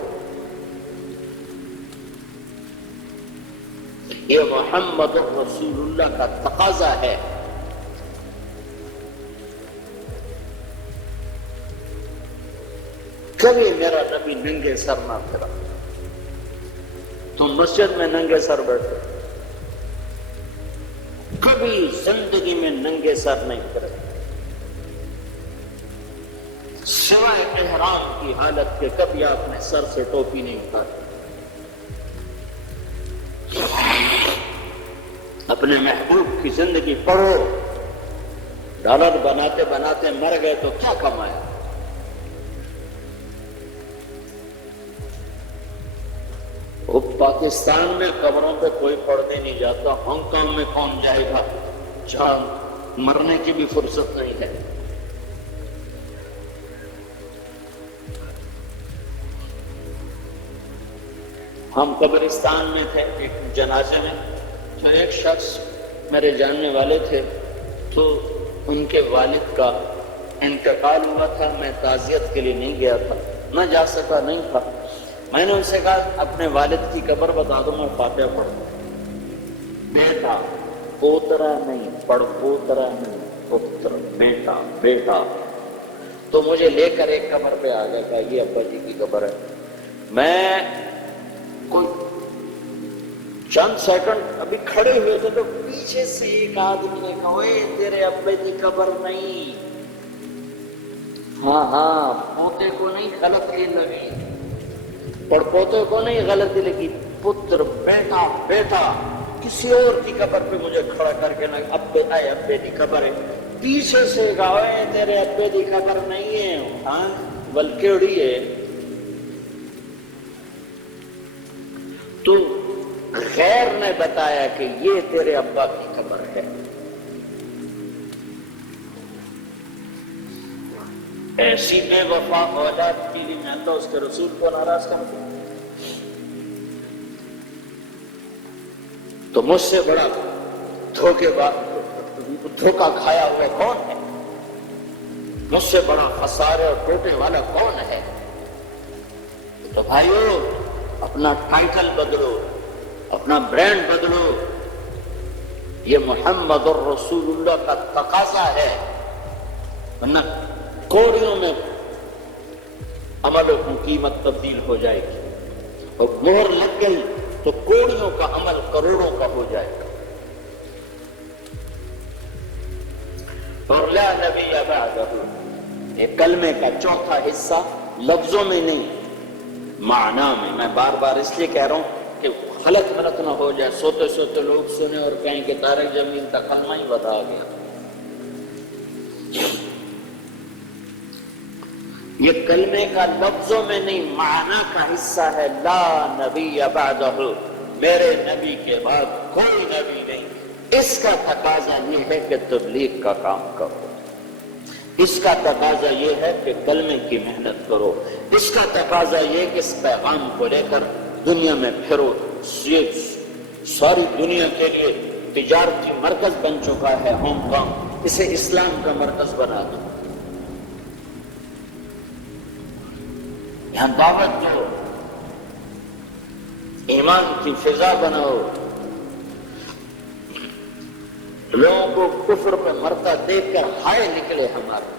یہ محمد رسول اللہ کا تقاضا ہے۔ کبھی میرا نبی ننگے سر نہ پھرا، تم مسجد میں ننگے سر بیٹھے، کبھی زندگی میں ننگے سر نہیں پھرے، سوائے احرام کی حالت کے کبھی آپ نے سر سے ٹوپی نہیں اٹھائی۔ اپنے محبوب کی زندگی پڑھو، ڈالر بناتے بناتے مر گئے تو کیا کمایا؟ وہ پاکستان میں قبروں پہ کوئی پڑھنے نہیں جاتا، ہانگ کانگ میں کون جائے گا جہاں مرنے کی بھی فرصت نہیں ہے۔ ہم قبرستان میں تھے ایک جنازے میں، تو ایک شخص میرے جاننے والے تھے، تو ان کے والد کا انتقال ہوا تھا، میں تعزیت کے لیے نہیں گیا تھا، نہ جا سکا، نہیں تھا۔ میں نے ان سے کہا اپنے والد کی قبر بتا دو، میں فاتحہ پڑھ دوں۔ بیٹا، پوترا نہیں، پڑھ پوترا نہیں، پتر، بیٹا، بیٹا۔ تو مجھے لے کر ایک قبر پہ آ گیا، کہا یہ ابا جی کی قبر ہے۔ میں کوئی چند سیکنڈ ابھی کھڑے ہوئے تھے تو پیچھے سے ایک آدمی نے کہا اے تیرے ابے کی قبر نہیں، ہاں ہاں، پوتے کو نہیں غلطی لگی، پڑ پوتے کو نہیں غلطی لگی، پتر، بیٹا، بیٹا۔ کسی اور کی قبر پہ مجھے کھڑا کر کے لگا ابے، اے ابے کی قبر ہے، پیچھے سے کہا اے تیرے ابے کی قبر نہیں ہے، ہاں بلکہ اڑی ہے۔ تو غیر نے بتایا کہ یہ تیرے ابا کی قبر ہے۔ ایسی بے وفا اولاد کے لیے میں اللہ اس کے رسول کو ناراض کرتا ہوں؟ تو مجھ سے بڑا دھوکہ کھایا ہوا کون ہے؟ مجھ سے بڑا خسارے اور ٹوٹے والا کون ہے؟ تو بھائیو، اپنا ٹائٹل بدلو، اپنا برانڈ بدلو۔ یہ محمد الرسول اللہ کا تقاضا ہے، ورنہ کوڑیوں میں عملوں کی قیمت تبدیل ہو جائے گی، اور مہر لگ گئی تو کوڑیوں کا عمل کروڑوں کا ہو جائے گا۔ اور لا نبی بعدہ، یہ کلمے کا چوتھا حصہ لفظوں میں نہیں، معنی میں۔ میں بار بار اس لیے کہہ رہا ہوں کہ غلط غلط نہ ہو جائے، سوتے سوتے لوگ سنے اور کہیں کہ طارق جمیل کا کلمہ ہی بتا گیا۔ یہ کلمے کا لفظوں میں نہیں، معنی کا حصہ ہے۔ لا نبی بعدہ، میرے نبی کے بعد کوئی نبی نہیں۔ اس کا تقاضا یہ ہے کہ تبلیغ کا کام کرو، اس کا تقاضا یہ ہے کہ کلمے کی محنت کرو، اس کا تقاضا یہ کہ اس پیغام کو لے کر دنیا میں پھرو۔ یہ ساری دنیا کے لیے تجارتی مرکز بن چکا ہے ہانگ کانگ، اسے اسلام کا مرکز بنا دو، یہاں دعوت دو، ایمان کی فضا بناؤ، لوگوں کو کفر پہ مرتا دیکھ کر ہائے نکلے ہمارے۔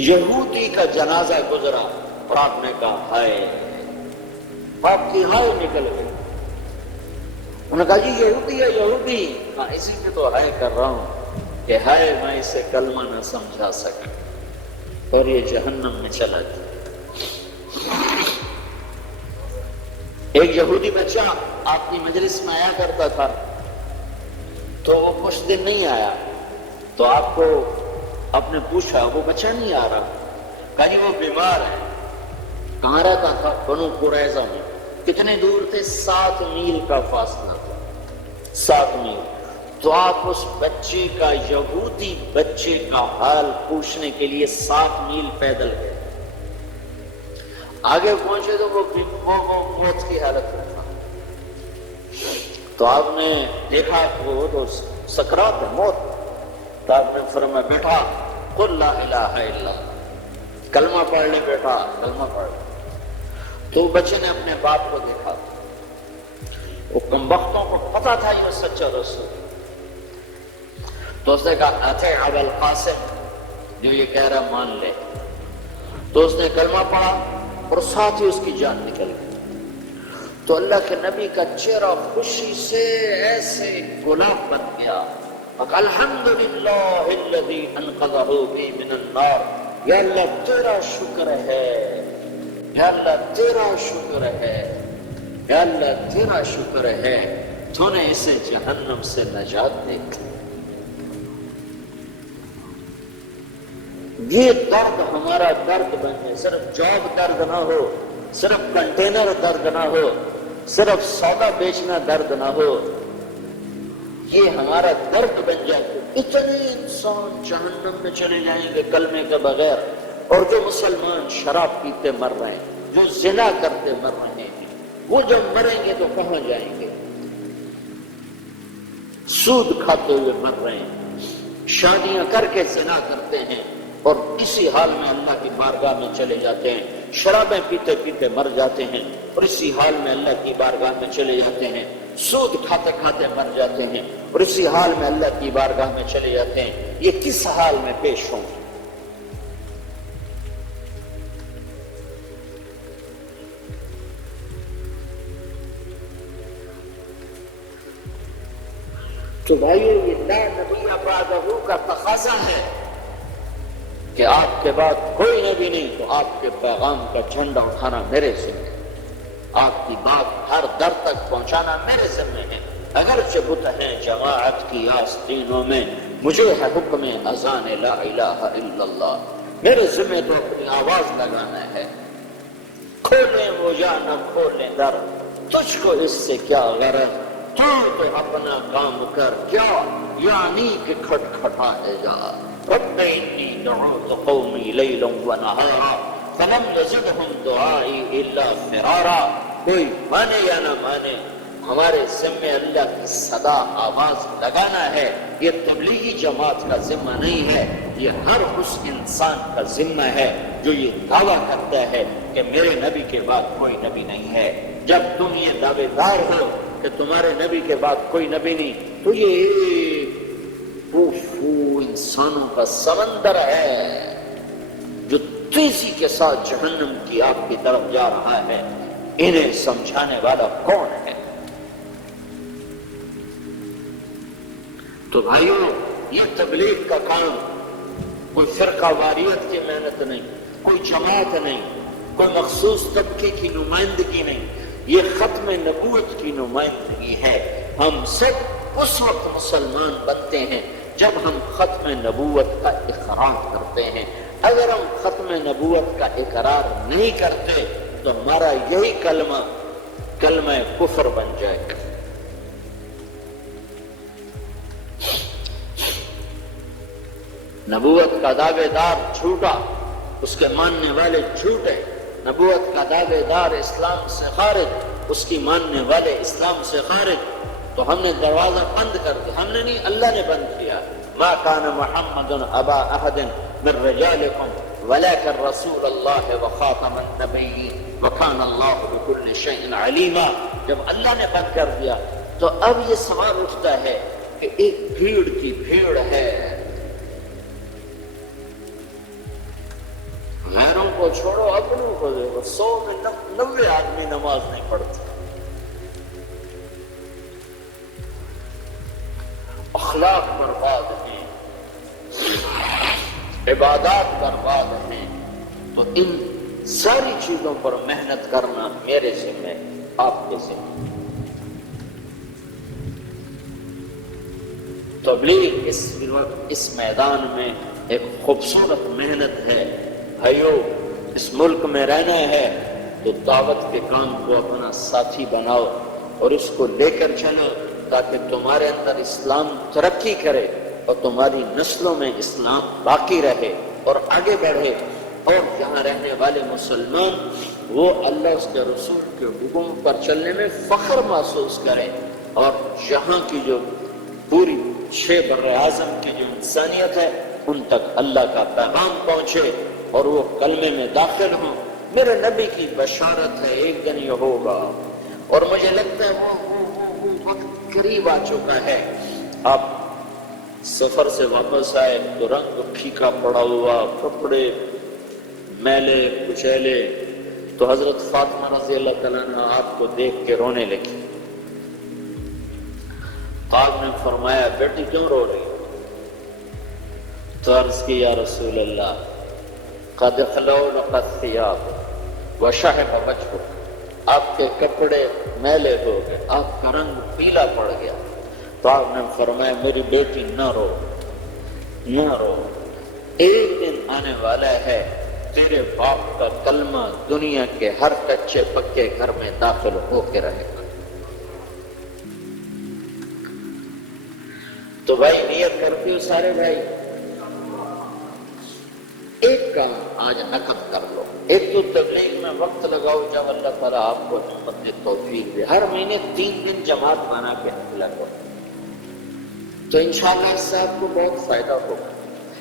یہودی کا جنازہ گزرا اور آپ نے کہا ہائے، آپ کی ہائے نکل گئی۔ انہوں نے کہا جی یہودی ہے یہودی، ہاں اسی پہ تو ہائے کر رہا ہوں کہ ہائے میں اسے کلمہ نہ سمجھا سکا اور یہ جہنم میں چلا گیا۔ ایک یہودی بچہ آپ کی مجلس میں آیا کرتا تھا، تو وہ کچھ دن نہیں آیا، تو آپ کو آپ نے پوچھا وہ بچہ نہیں آ رہا، کہا جی وہ بیمار ہے۔ کہاں رہتا تھا؟ بنو قریظہ میں۔ کتنے دور تھے؟ 7 میل کا فاصلہ تھا، 7 میل۔ تو آپ اس بچے کا، یہودی بچے کا حال پوچھنے کے لیے 7 میل پیدل گئے۔ آگے پہنچے تو وہ موت کی حالت میں تھا۔ تو آپ نے دیکھا وہ تو سکرات ہے، موت۔ تو آپ نے فرمایا بیٹا قل لا الہ الا اللہ، کلمہ پڑھ لے بیٹا، کلمہ پڑھ لے۔ تو بچے نے اپنے باپ کو دیکھا، وہ کمبختوں کو پتا تھا یہ سچا رسول۔ تو اس نے کہا اطیع ابا القاسم، جو یہ کہہ رہا مان لے۔ تو اس نے کلمہ پڑھا اور ساتھ ہی اس کی جان نکل گئی۔ تو اللہ کے نبی کا چہرہ خوشی سے ایسے گلاب بن گیا۔ الحمدللہ الذی انقذہ بی من النار، یا اللہ تیرا شکر ہے، یا اللہ تیرا شکر ہے، یا اللہ تیرا شکر ہے، تو نے اسے جہنم سے نجات دے دی۔ یہ درد ہمارا درد بن جائے، صرف جاب درد نہ ہو، صرف کنٹینر درد نہ ہو، صرف سودا بیچنا درد نہ ہو، یہ ہمارا درد بن جائے۔ اتنے انسان جہنم میں چلے جائیں گے کلمے کے بغیر، اور جو مسلمان شراب پیتے مر رہے ہیں، جو زنا کرتے مر رہے ہیں، وہ جب مریں گے تو کہاں جائیں گے؟ سود کھاتے ہوئے مر رہے ہیں، شادیاں کر کے زنا کرتے ہیں اور اسی حال میں اللہ کی بارگاہ میں چلے جاتے ہیں، شرابیں پیتے پیتے مر جاتے ہیں اور اسی حال میں اللہ کی بارگاہ میں چلے جاتے ہیں، سود کھاتے کھاتے مر جاتے ہیں اور اسی حال میں اللہ کی بارگاہ میں چلے جاتے ہیں۔ یہ کس حال میں پیش ہوں گے؟ تو بھائیو یہ لا نبی بعدہ کا تقاضا ہے کہ آپ کے بعد کوئی نبی نہیں، تو آپ کے پیغام کا جھنڈا اٹھانا میرے ذمہ ہے، آپ کی بات ہر در تک پہنچانا میرے ذمہ ہے۔ اگرچہ بت ہیں جماعت کی آستینوں میں، مجھے ہے حکم اذان لا الہ الا اللہ، میرے ذمہ تو اپنی آواز لگانا ہے۔ کھولیں وہ یا نہ کھولیں در، تجھ کو اس سے کیا غرض، تو اپنا کام کر، کیا یعنی کہ کھٹکھٹائے جا۔ رب انی دعوت قومی لیلا ونہارا فلم یزدہم دعائی الا فرارا۔ کوئی مانے یا نہ مانے، ہمارے ذمہ اللہ کی صدا آواز لگانا ہے۔ یہ تبلیغی جماعت کا ذمہ نہیں ہے، یہ ہر اس انسان کا ذمہ ہے جو یہ دعویٰ کرتا ہے کہ میرے نبی کے بعد کوئی نبی نہیں ہے۔ جب تم یہ دعوے دار ہو کہ تمہارے نبی کے بعد کوئی نبی نہیں، تو یہ انسانوں کا سمندر ہے جو تیزی کے ساتھ جہنم کی آگ کی طرف جا رہا ہے۔ انہیں سمجھانے والا کون ہے؟ تو بھائیو، یہ تبلیغ کا کام کوئی فرقہ واریت کی محنت نہیں، کوئی جماعت نہیں، کوئی مخصوص طبقے کی نمائندگی نہیں، یہ ختم نبوت کی نمائندگی ہے۔ ہم سب اس وقت مسلمان بنتے ہیں جب ہم ختم نبوت کا اقرار کرتے ہیں۔ اگر ہم ختم نبوت کا اقرار نہیں کرتے تو ہمارا یہی کلمہ کفر بن جائے گا۔ نبوت کا دعوے دار جھوٹا، اس کے ماننے والے جھوٹے۔ نبوت کا دعوے دار اسلام سے خارج، اس کی ماننے والے اسلام سے خارج۔ تو ہم نے دروازہ بند کر دیا، ہم نے نہیں، اللہ نے بند کیا۔ ما كان محمد ابا احد من رجالكم ولكن رسول اللہ وخاتم النبیین وكان اللہ بكل شيء علیما. جب اللہ نے بند کر دیا تو اب یہ سوال اٹھتا ہے کہ ایک بھیڑ کی بھیڑ ہے، غیروں کو چھوڑو اپنوں کو دیکھو، 100 میں 90 آدمی نماز نہیں پڑھتے، اخلاق برباد ہیں، عبادات برباد ہیں. تو ان ساری چیزوں پر محنت کرنا میرے ذمہ، آپ کے ذمہ. تبلیغ اس میدان میں ایک خوبصورت محنت ہے. بھائیو، اس ملک میں رہنا ہے تو دعوت کے کام کو اپنا ساتھی بناؤ اور اس کو لے کر چلو تاکہ تمہارے اندر اسلام ترقی کرے اور تمہاری نسلوں میں اسلام باقی رہے اور آگے بڑھے، اور یہاں رہنے والے مسلمان وہ اللہ اس کے رسول کے حکم پر چلنے میں فخر محسوس کریں، اور یہاں کی جو پوری 6 بر اعظم کی جو انسانیت ہے ان تک اللہ کا پیغام پہنچے اور وہ کلمے میں داخل ہوں. میرے نبی کی بشارت ہے ایک دن یہ ہوگا، اور مجھے لگتا ہے وہ وقت قریب آ چکا ہے. آپ سفر سے واپس آئے تو رنگ پھیکا پڑا ہوا، کپڑے میلے کچیلے، تو حضرت فاطمہ رضی اللہ تعالیٰ عنہ آپ کو دیکھ کے رونے لگی. آپ نے فرمایا بیٹی کیوں رو رہی؟ تو عرض کی یا رسول اللہ قد خلونق الثياب وشحب وجهك، آپ کے کپڑے میلے ہو گئے، آپ کا رنگ پیلا پڑ گیا. تو آپ نے فرمایا میری بیٹی نہ رو، نہ رو، ایک دن آنے والا ہے تیرے باپ کا کلمہ دنیا کے ہر کچے پکے گھر میں داخل ہو کے رہے گا. تو بھائی نیت کرتی ہو سارے بھائی، ایک کام آج عقد کر لو. ایک تو تبلیغ میں وقت لگاؤ جب اللہ تعالیٰ آپ کو ہمت میں توفیق دے. ہر مہینے 3 دن جماعت بنا کے لگو تو انشاءاللہ اس سے آپ کو بہت فائدہ ہوگا.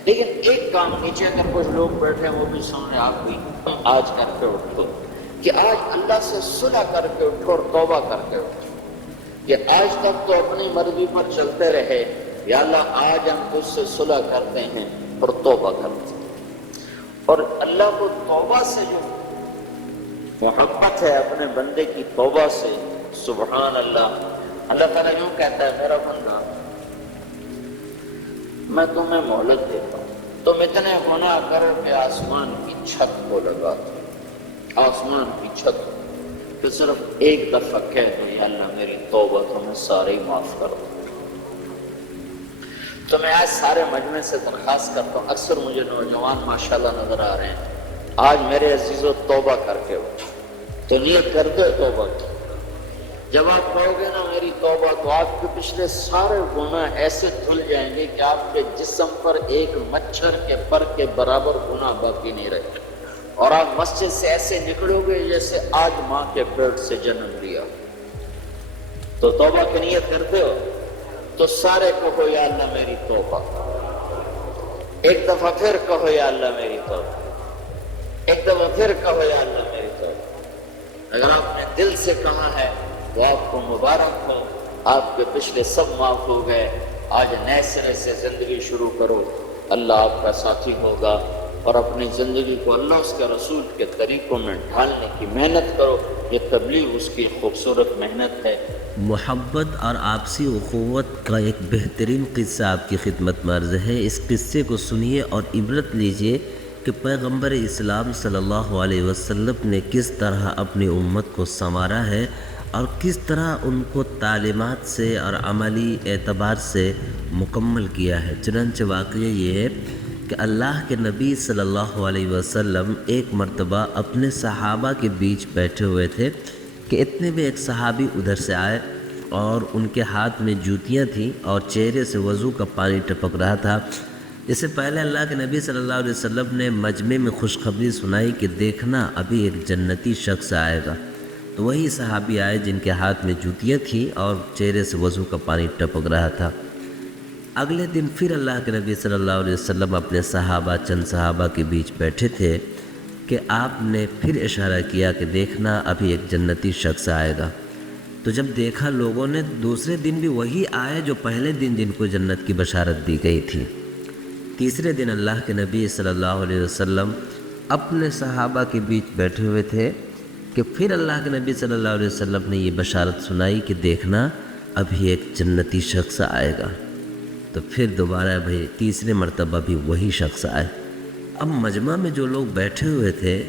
لیکن ایک کام نیچے اگر کچھ لوگ بیٹھے ہیں وہ بھی سامنے آپ بھی آج کر کے اٹھو کہ آج اللہ سے صلح کر کے اٹھو اور توبہ کر کے اٹھو کہ آج تک تو اپنی مرضی پر چلتے رہے، یا اللہ آج ہم تجھ سے صلح کرتے ہیں اور توبہ کرتے ہیں. اور اللہ کو توبہ سے جو محبت ہے اپنے بندے کی توبہ سے، سبحان اللہ. اللہ تعالیٰ یوں کہتا ہے میرا بندہ میں تمہیں مہلت دیتا ہوں، تم اتنے گناہ کر کے آسمان کی چھت کو لگا دو، آسمان کی چھت تو صرف ایک دفعہ کہہ دو یا اللہ میری توبہ تمہیں سارے ہی معاف کر دو. تو میں آج سارے مجمع سے درخواست کرتا ہوں، اکثر مجھے نوجوان ماشاءاللہ نظر آ رہے ہیں، آج میرے عزیزو توبہ کر کے اٹھو. تو نیت کر دو توبہ کی. جب آپ کہو گے نا میری توبہ، تو آپ کے پچھلے سارے گناہ ایسے دھل جائیں گے کہ آپ کے جسم پر ایک مچھر کے پر کے برابر گناہ باقی نہیں رہے گا، اور آپ مسجد سے ایسے نکلو گے جیسے آج ماں کے پیٹ سے جنم لیا. تو توبہ کی نیت کرتے ہو تو سارے کہو یا اللہ میری توبہ. ایک دفعہ پھر کہو یا اللہ میری توبہ. ایک دفعہ پھر کہو یا اللہ میری توبہ. اگر آپ نے دل سے کہا ہے تو آپ کو مبارک ہو، آپ کے پچھلے سب معاف ہو گئے. آج نئے سرے سے زندگی شروع کرو، اللہ آپ کا ساتھی ہوگا، اور اپنی زندگی کو اللہ اس کے رسول کے طریقوں میں ڈھالنے کی محنت کرو. یہ تبلیغ اس کی خوبصورت محنت ہے. محبت اور آپسی اخوت کا ایک بہترین قصہ آپ کی خدمت میں عرض ہے. اس قصے کو سنیے اور عبرت لیجئے کہ پیغمبر اسلام صلی اللہ علیہ وسلم نے کس طرح اپنی امت کو سنوارا ہے اور کس طرح ان کو تعلیمات سے اور عملی اعتبار سے مکمل کیا ہے. چنانچہ واقعہ یہ ہے کہ اللہ کے نبی صلی اللہ علیہ وسلم ایک مرتبہ اپنے صحابہ کے بیچ بیٹھے ہوئے تھے کہ اتنے میں ایک صحابی ادھر سے آئے اور ان کے ہاتھ میں جوتیاں تھیں اور چہرے سے وضو کا پانی ٹپک رہا تھا. اس سے پہلے اللہ کے نبی صلی اللہ علیہ وسلم نے مجمع میں خوشخبری سنائی کہ دیکھنا ابھی ایک جنتی شخص آئے گا. تو وہی صحابی آئے جن کے ہاتھ میں جوتیاں تھیں اور چہرے سے وضو کا پانی ٹپک رہا تھا. اگلے دن پھر اللہ کے نبی صلی اللہ علیہ وسلم اپنے صحابہ چند صحابہ کے بیچ بیٹھے تھے کہ آپ نے پھر اشارہ کیا کہ دیکھنا ابھی ایک جنتی شخص آئے گا۔ تو جب دیکھا لوگوں نے دوسرے دن بھی وہی آئے جو پہلے دن جن کو جنت کی بشارت دی گئی تھی۔ تیسرے دن اللہ کے نبی صلی اللہ علیہ وسلم اپنے صحابہ کے بیچ بیٹھے ہوئے تھے کہ پھر اللہ کے نبی صلی اللہ علیہ وسلم نے یہ بشارت سنائی کہ دیکھنا ابھی ایک جنتی شخص آئے گا۔ تو پھر دوبارہ بھائی تیسرے مرتبہ بھی وہی شخص آئے۔ اب مجمع میں جو لوگ بیٹھے ہوئے تھے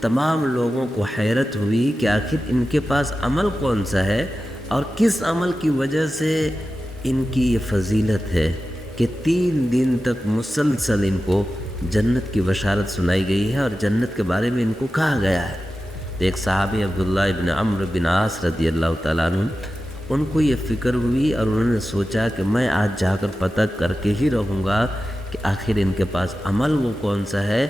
تمام لوگوں کو حیرت ہوئی کہ آخر ان کے پاس عمل کون سا ہے اور کس عمل کی وجہ سے ان کی یہ فضیلت ہے کہ 3 دن تک مسلسل ان کو جنت کی بشارت سنائی گئی ہے اور جنت کے بارے میں ان کو کہا گیا ہے۔ تو ایک صحابی عبداللہ ابن عمرو بن عاص رضی اللہ تعالیٰ عنہ ان کو یہ فکر ہوئی اور انہوں نے سوچا کہ میں آج جا کر پتہ کر کے ہی رہوں گا کہ آخر ان کے پاس عمل وہ کون سا ہے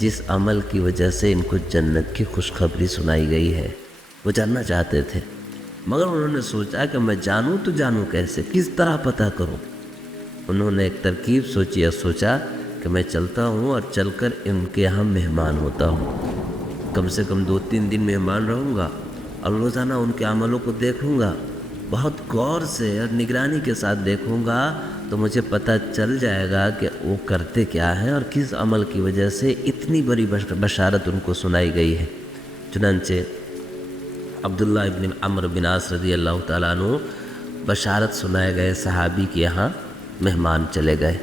جس عمل کی وجہ سے ان کو جنت کی خوشخبری سنائی گئی ہے۔ وہ جاننا چاہتے تھے مگر انہوں نے سوچا کہ میں جانوں تو جانوں کیسے، کس طرح پتہ کروں۔ انہوں نے ایک ترکیب سوچی اور سوچا کہ میں چلتا ہوں اور چل کر ان کے یہاں مہمان ہوتا ہوں، کم سے کم 2-3 دن مہمان رہوں گا اور روزانہ ان کے عملوں کو دیکھوں گا، بہت غور سے اور نگرانی کے ساتھ دیکھوں گا تو مجھے پتہ چل جائے گا کہ وہ کرتے کیا ہیں اور کس عمل کی وجہ سے اتنی بڑی بشارت ان کو سنائی گئی ہے۔ چنانچہ عبداللہ ابن عمرو بن عاص رضی اللہ تعالیٰ عنہ بشارت سنائے گئے صحابی کے یہاں مہمان چلے گئے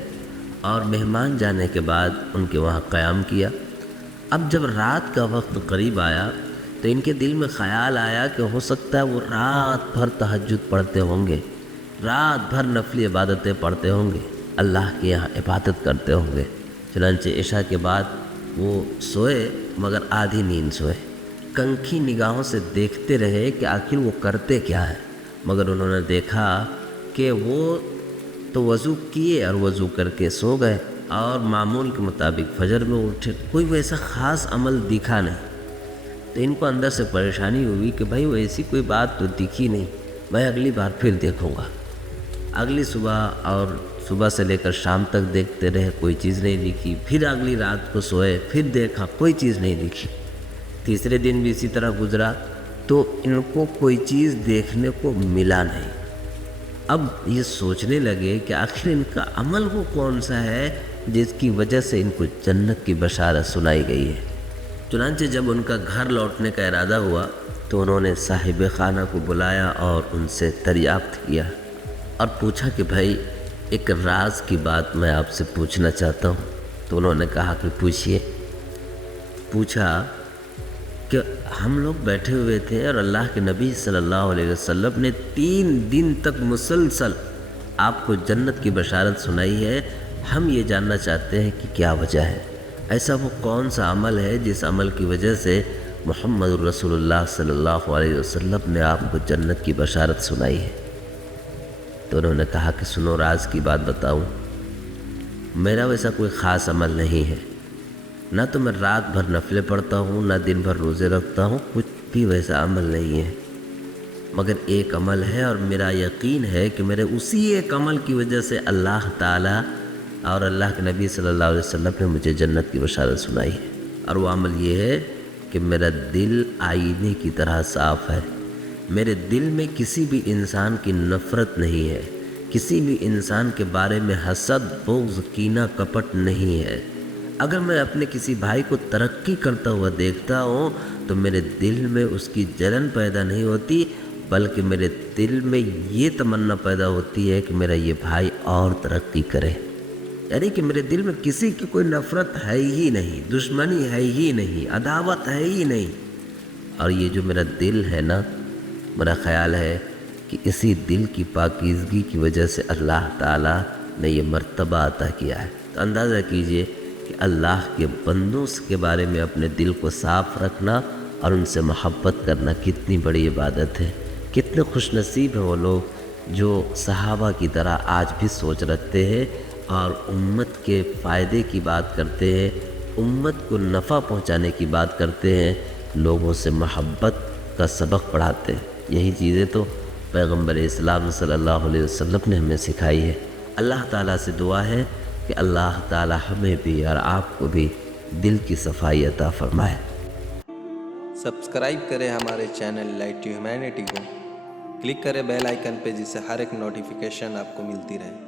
اور مہمان جانے کے بعد ان کے وہاں قیام کیا۔ اب جب رات کا وقت قریب آیا تو ان کے دل میں خیال آیا کہ ہو سکتا ہے وہ رات بھر تہجد پڑھتے ہوں گے، رات بھر نفلی عبادتیں پڑھتے ہوں گے، اللہ کے یہاں عبادت کرتے ہوں گے۔ چنانچہ عشاء کے بعد وہ سوئے مگر آدھی نیند سوئے، کنکھی نگاہوں سے دیکھتے رہے کہ آخر وہ کرتے کیا ہے، مگر انہوں نے دیکھا کہ وہ تو وضو کیے اور وضو کر کے سو گئے اور معمول کے مطابق فجر میں اٹھے، کوئی ویسا خاص عمل دکھا نہیں۔ تو ان کو اندر سے پریشانی ہوئی کہ بھائی ویسی کوئی بات تو دکھی نہیں، میں اگلی بار پھر دیکھوں گا۔ اگلی صبح اور صبح سے لے کر شام تک دیکھتے رہے، کوئی چیز نہیں دکھی، پھر اگلی رات کو سوئے، پھر دیکھا، کوئی چیز نہیں دکھی۔ تیسرے دن بھی اسی طرح گزرا تو ان کو کوئی چیز دیکھنے کو ملا نہیں۔ اب یہ سوچنے لگے کہ آخر ان کا عمل وہ کون سا ہے جس کی وجہ سے ان کو جنت کی بشارت سنائی گئی ہے۔ چنانچہ جب ان کا گھر لوٹنے کا ارادہ ہوا تو انہوں نے صاحب خانہ کو بلایا اور ان سے دریافت کیا اور پوچھا کہ بھائی ایک راز کی بات میں آپ سے پوچھنا چاہتا ہوں۔ تو انہوں نے کہا کہ پوچھیے۔ پوچھا کہ ہم لوگ بیٹھے ہوئے تھے اور اللہ کے نبی صلی اللہ علیہ وسلم نے 3 دن تک مسلسل آپ کو جنت کی بشارت سنائی ہے، ہم یہ جاننا چاہتے ہیں کہ کیا وجہ ہے، ایسا وہ کون سا عمل ہے جس عمل کی وجہ سے محمد رسول اللہ صلی اللہ علیہ وسلم نے آپ کو جنت کی بشارت سنائی ہے۔ تو انہوں نے کہا کہ سنو راز کی بات بتاؤں، میرا ویسا کوئی خاص عمل نہیں ہے، نہ تو میں رات بھر نفلیں پڑھتا ہوں، نہ دن بھر روزے رکھتا ہوں، کچھ بھی ویسا عمل نہیں ہے، مگر ایک عمل ہے اور میرا یقین ہے کہ میرے اسی ایک عمل کی وجہ سے اللہ تعالیٰ اور اللہ کے نبی صلی اللہ علیہ وسلم نے مجھے جنت کی بشارت سنائی ہے، اور وہ عمل یہ ہے کہ میرا دل آئینے کی طرح صاف ہے، میرے دل میں کسی بھی انسان کی نفرت نہیں ہے، کسی بھی انسان کے بارے میں حسد، بغض، کینہ، کپٹ نہیں ہے۔ اگر میں اپنے کسی بھائی کو ترقی کرتا ہوا دیکھتا ہوں تو میرے دل میں اس کی جلن پیدا نہیں ہوتی، بلکہ میرے دل میں یہ تمنا پیدا ہوتی ہے کہ میرا یہ بھائی اور ترقی کرے، یعنی کہ میرے دل میں کسی کی کوئی نفرت ہے ہی نہیں، دشمنی ہے ہی نہیں، عداوت ہے ہی نہیں۔ اور یہ جو میرا دل ہے نا، میرا خیال ہے کہ اسی دل کی پاکیزگی کی وجہ سے اللہ تعالیٰ نے یہ مرتبہ عطا کیا ہے۔ تو اندازہ کیجئے کہ اللہ کے بندوں کے بارے میں اپنے دل کو صاف رکھنا اور ان سے محبت کرنا کتنی بڑی عبادت ہے، کتنے خوش نصیب ہیں وہ لوگ جو صحابہ کی طرح آج بھی سوچ رکھتے ہیں اور امت کے فائدے کی بات کرتے ہیں، امت کو نفع پہنچانے کی بات کرتے ہیں، لوگوں سے محبت کا سبق پڑھاتے ہیں۔ یہی چیزیں تو پیغمبر اسلام صلی اللہ علیہ وسلم نے ہمیں سکھائی ہے، اللہ تعالیٰ سے دعا ہے کہ اللہ تعالیٰ ہمیں بھی اور آپ کو بھی دل کی صفائی عطا فرمائے۔ سبسکرائب کریں ہمارے چینل لائٹ ٹو ہیومینٹی کو، کلک کریں بیل آئیکن پہ جس سے ہر ایک نوٹیفیکیشن آپ کو ملتی رہے۔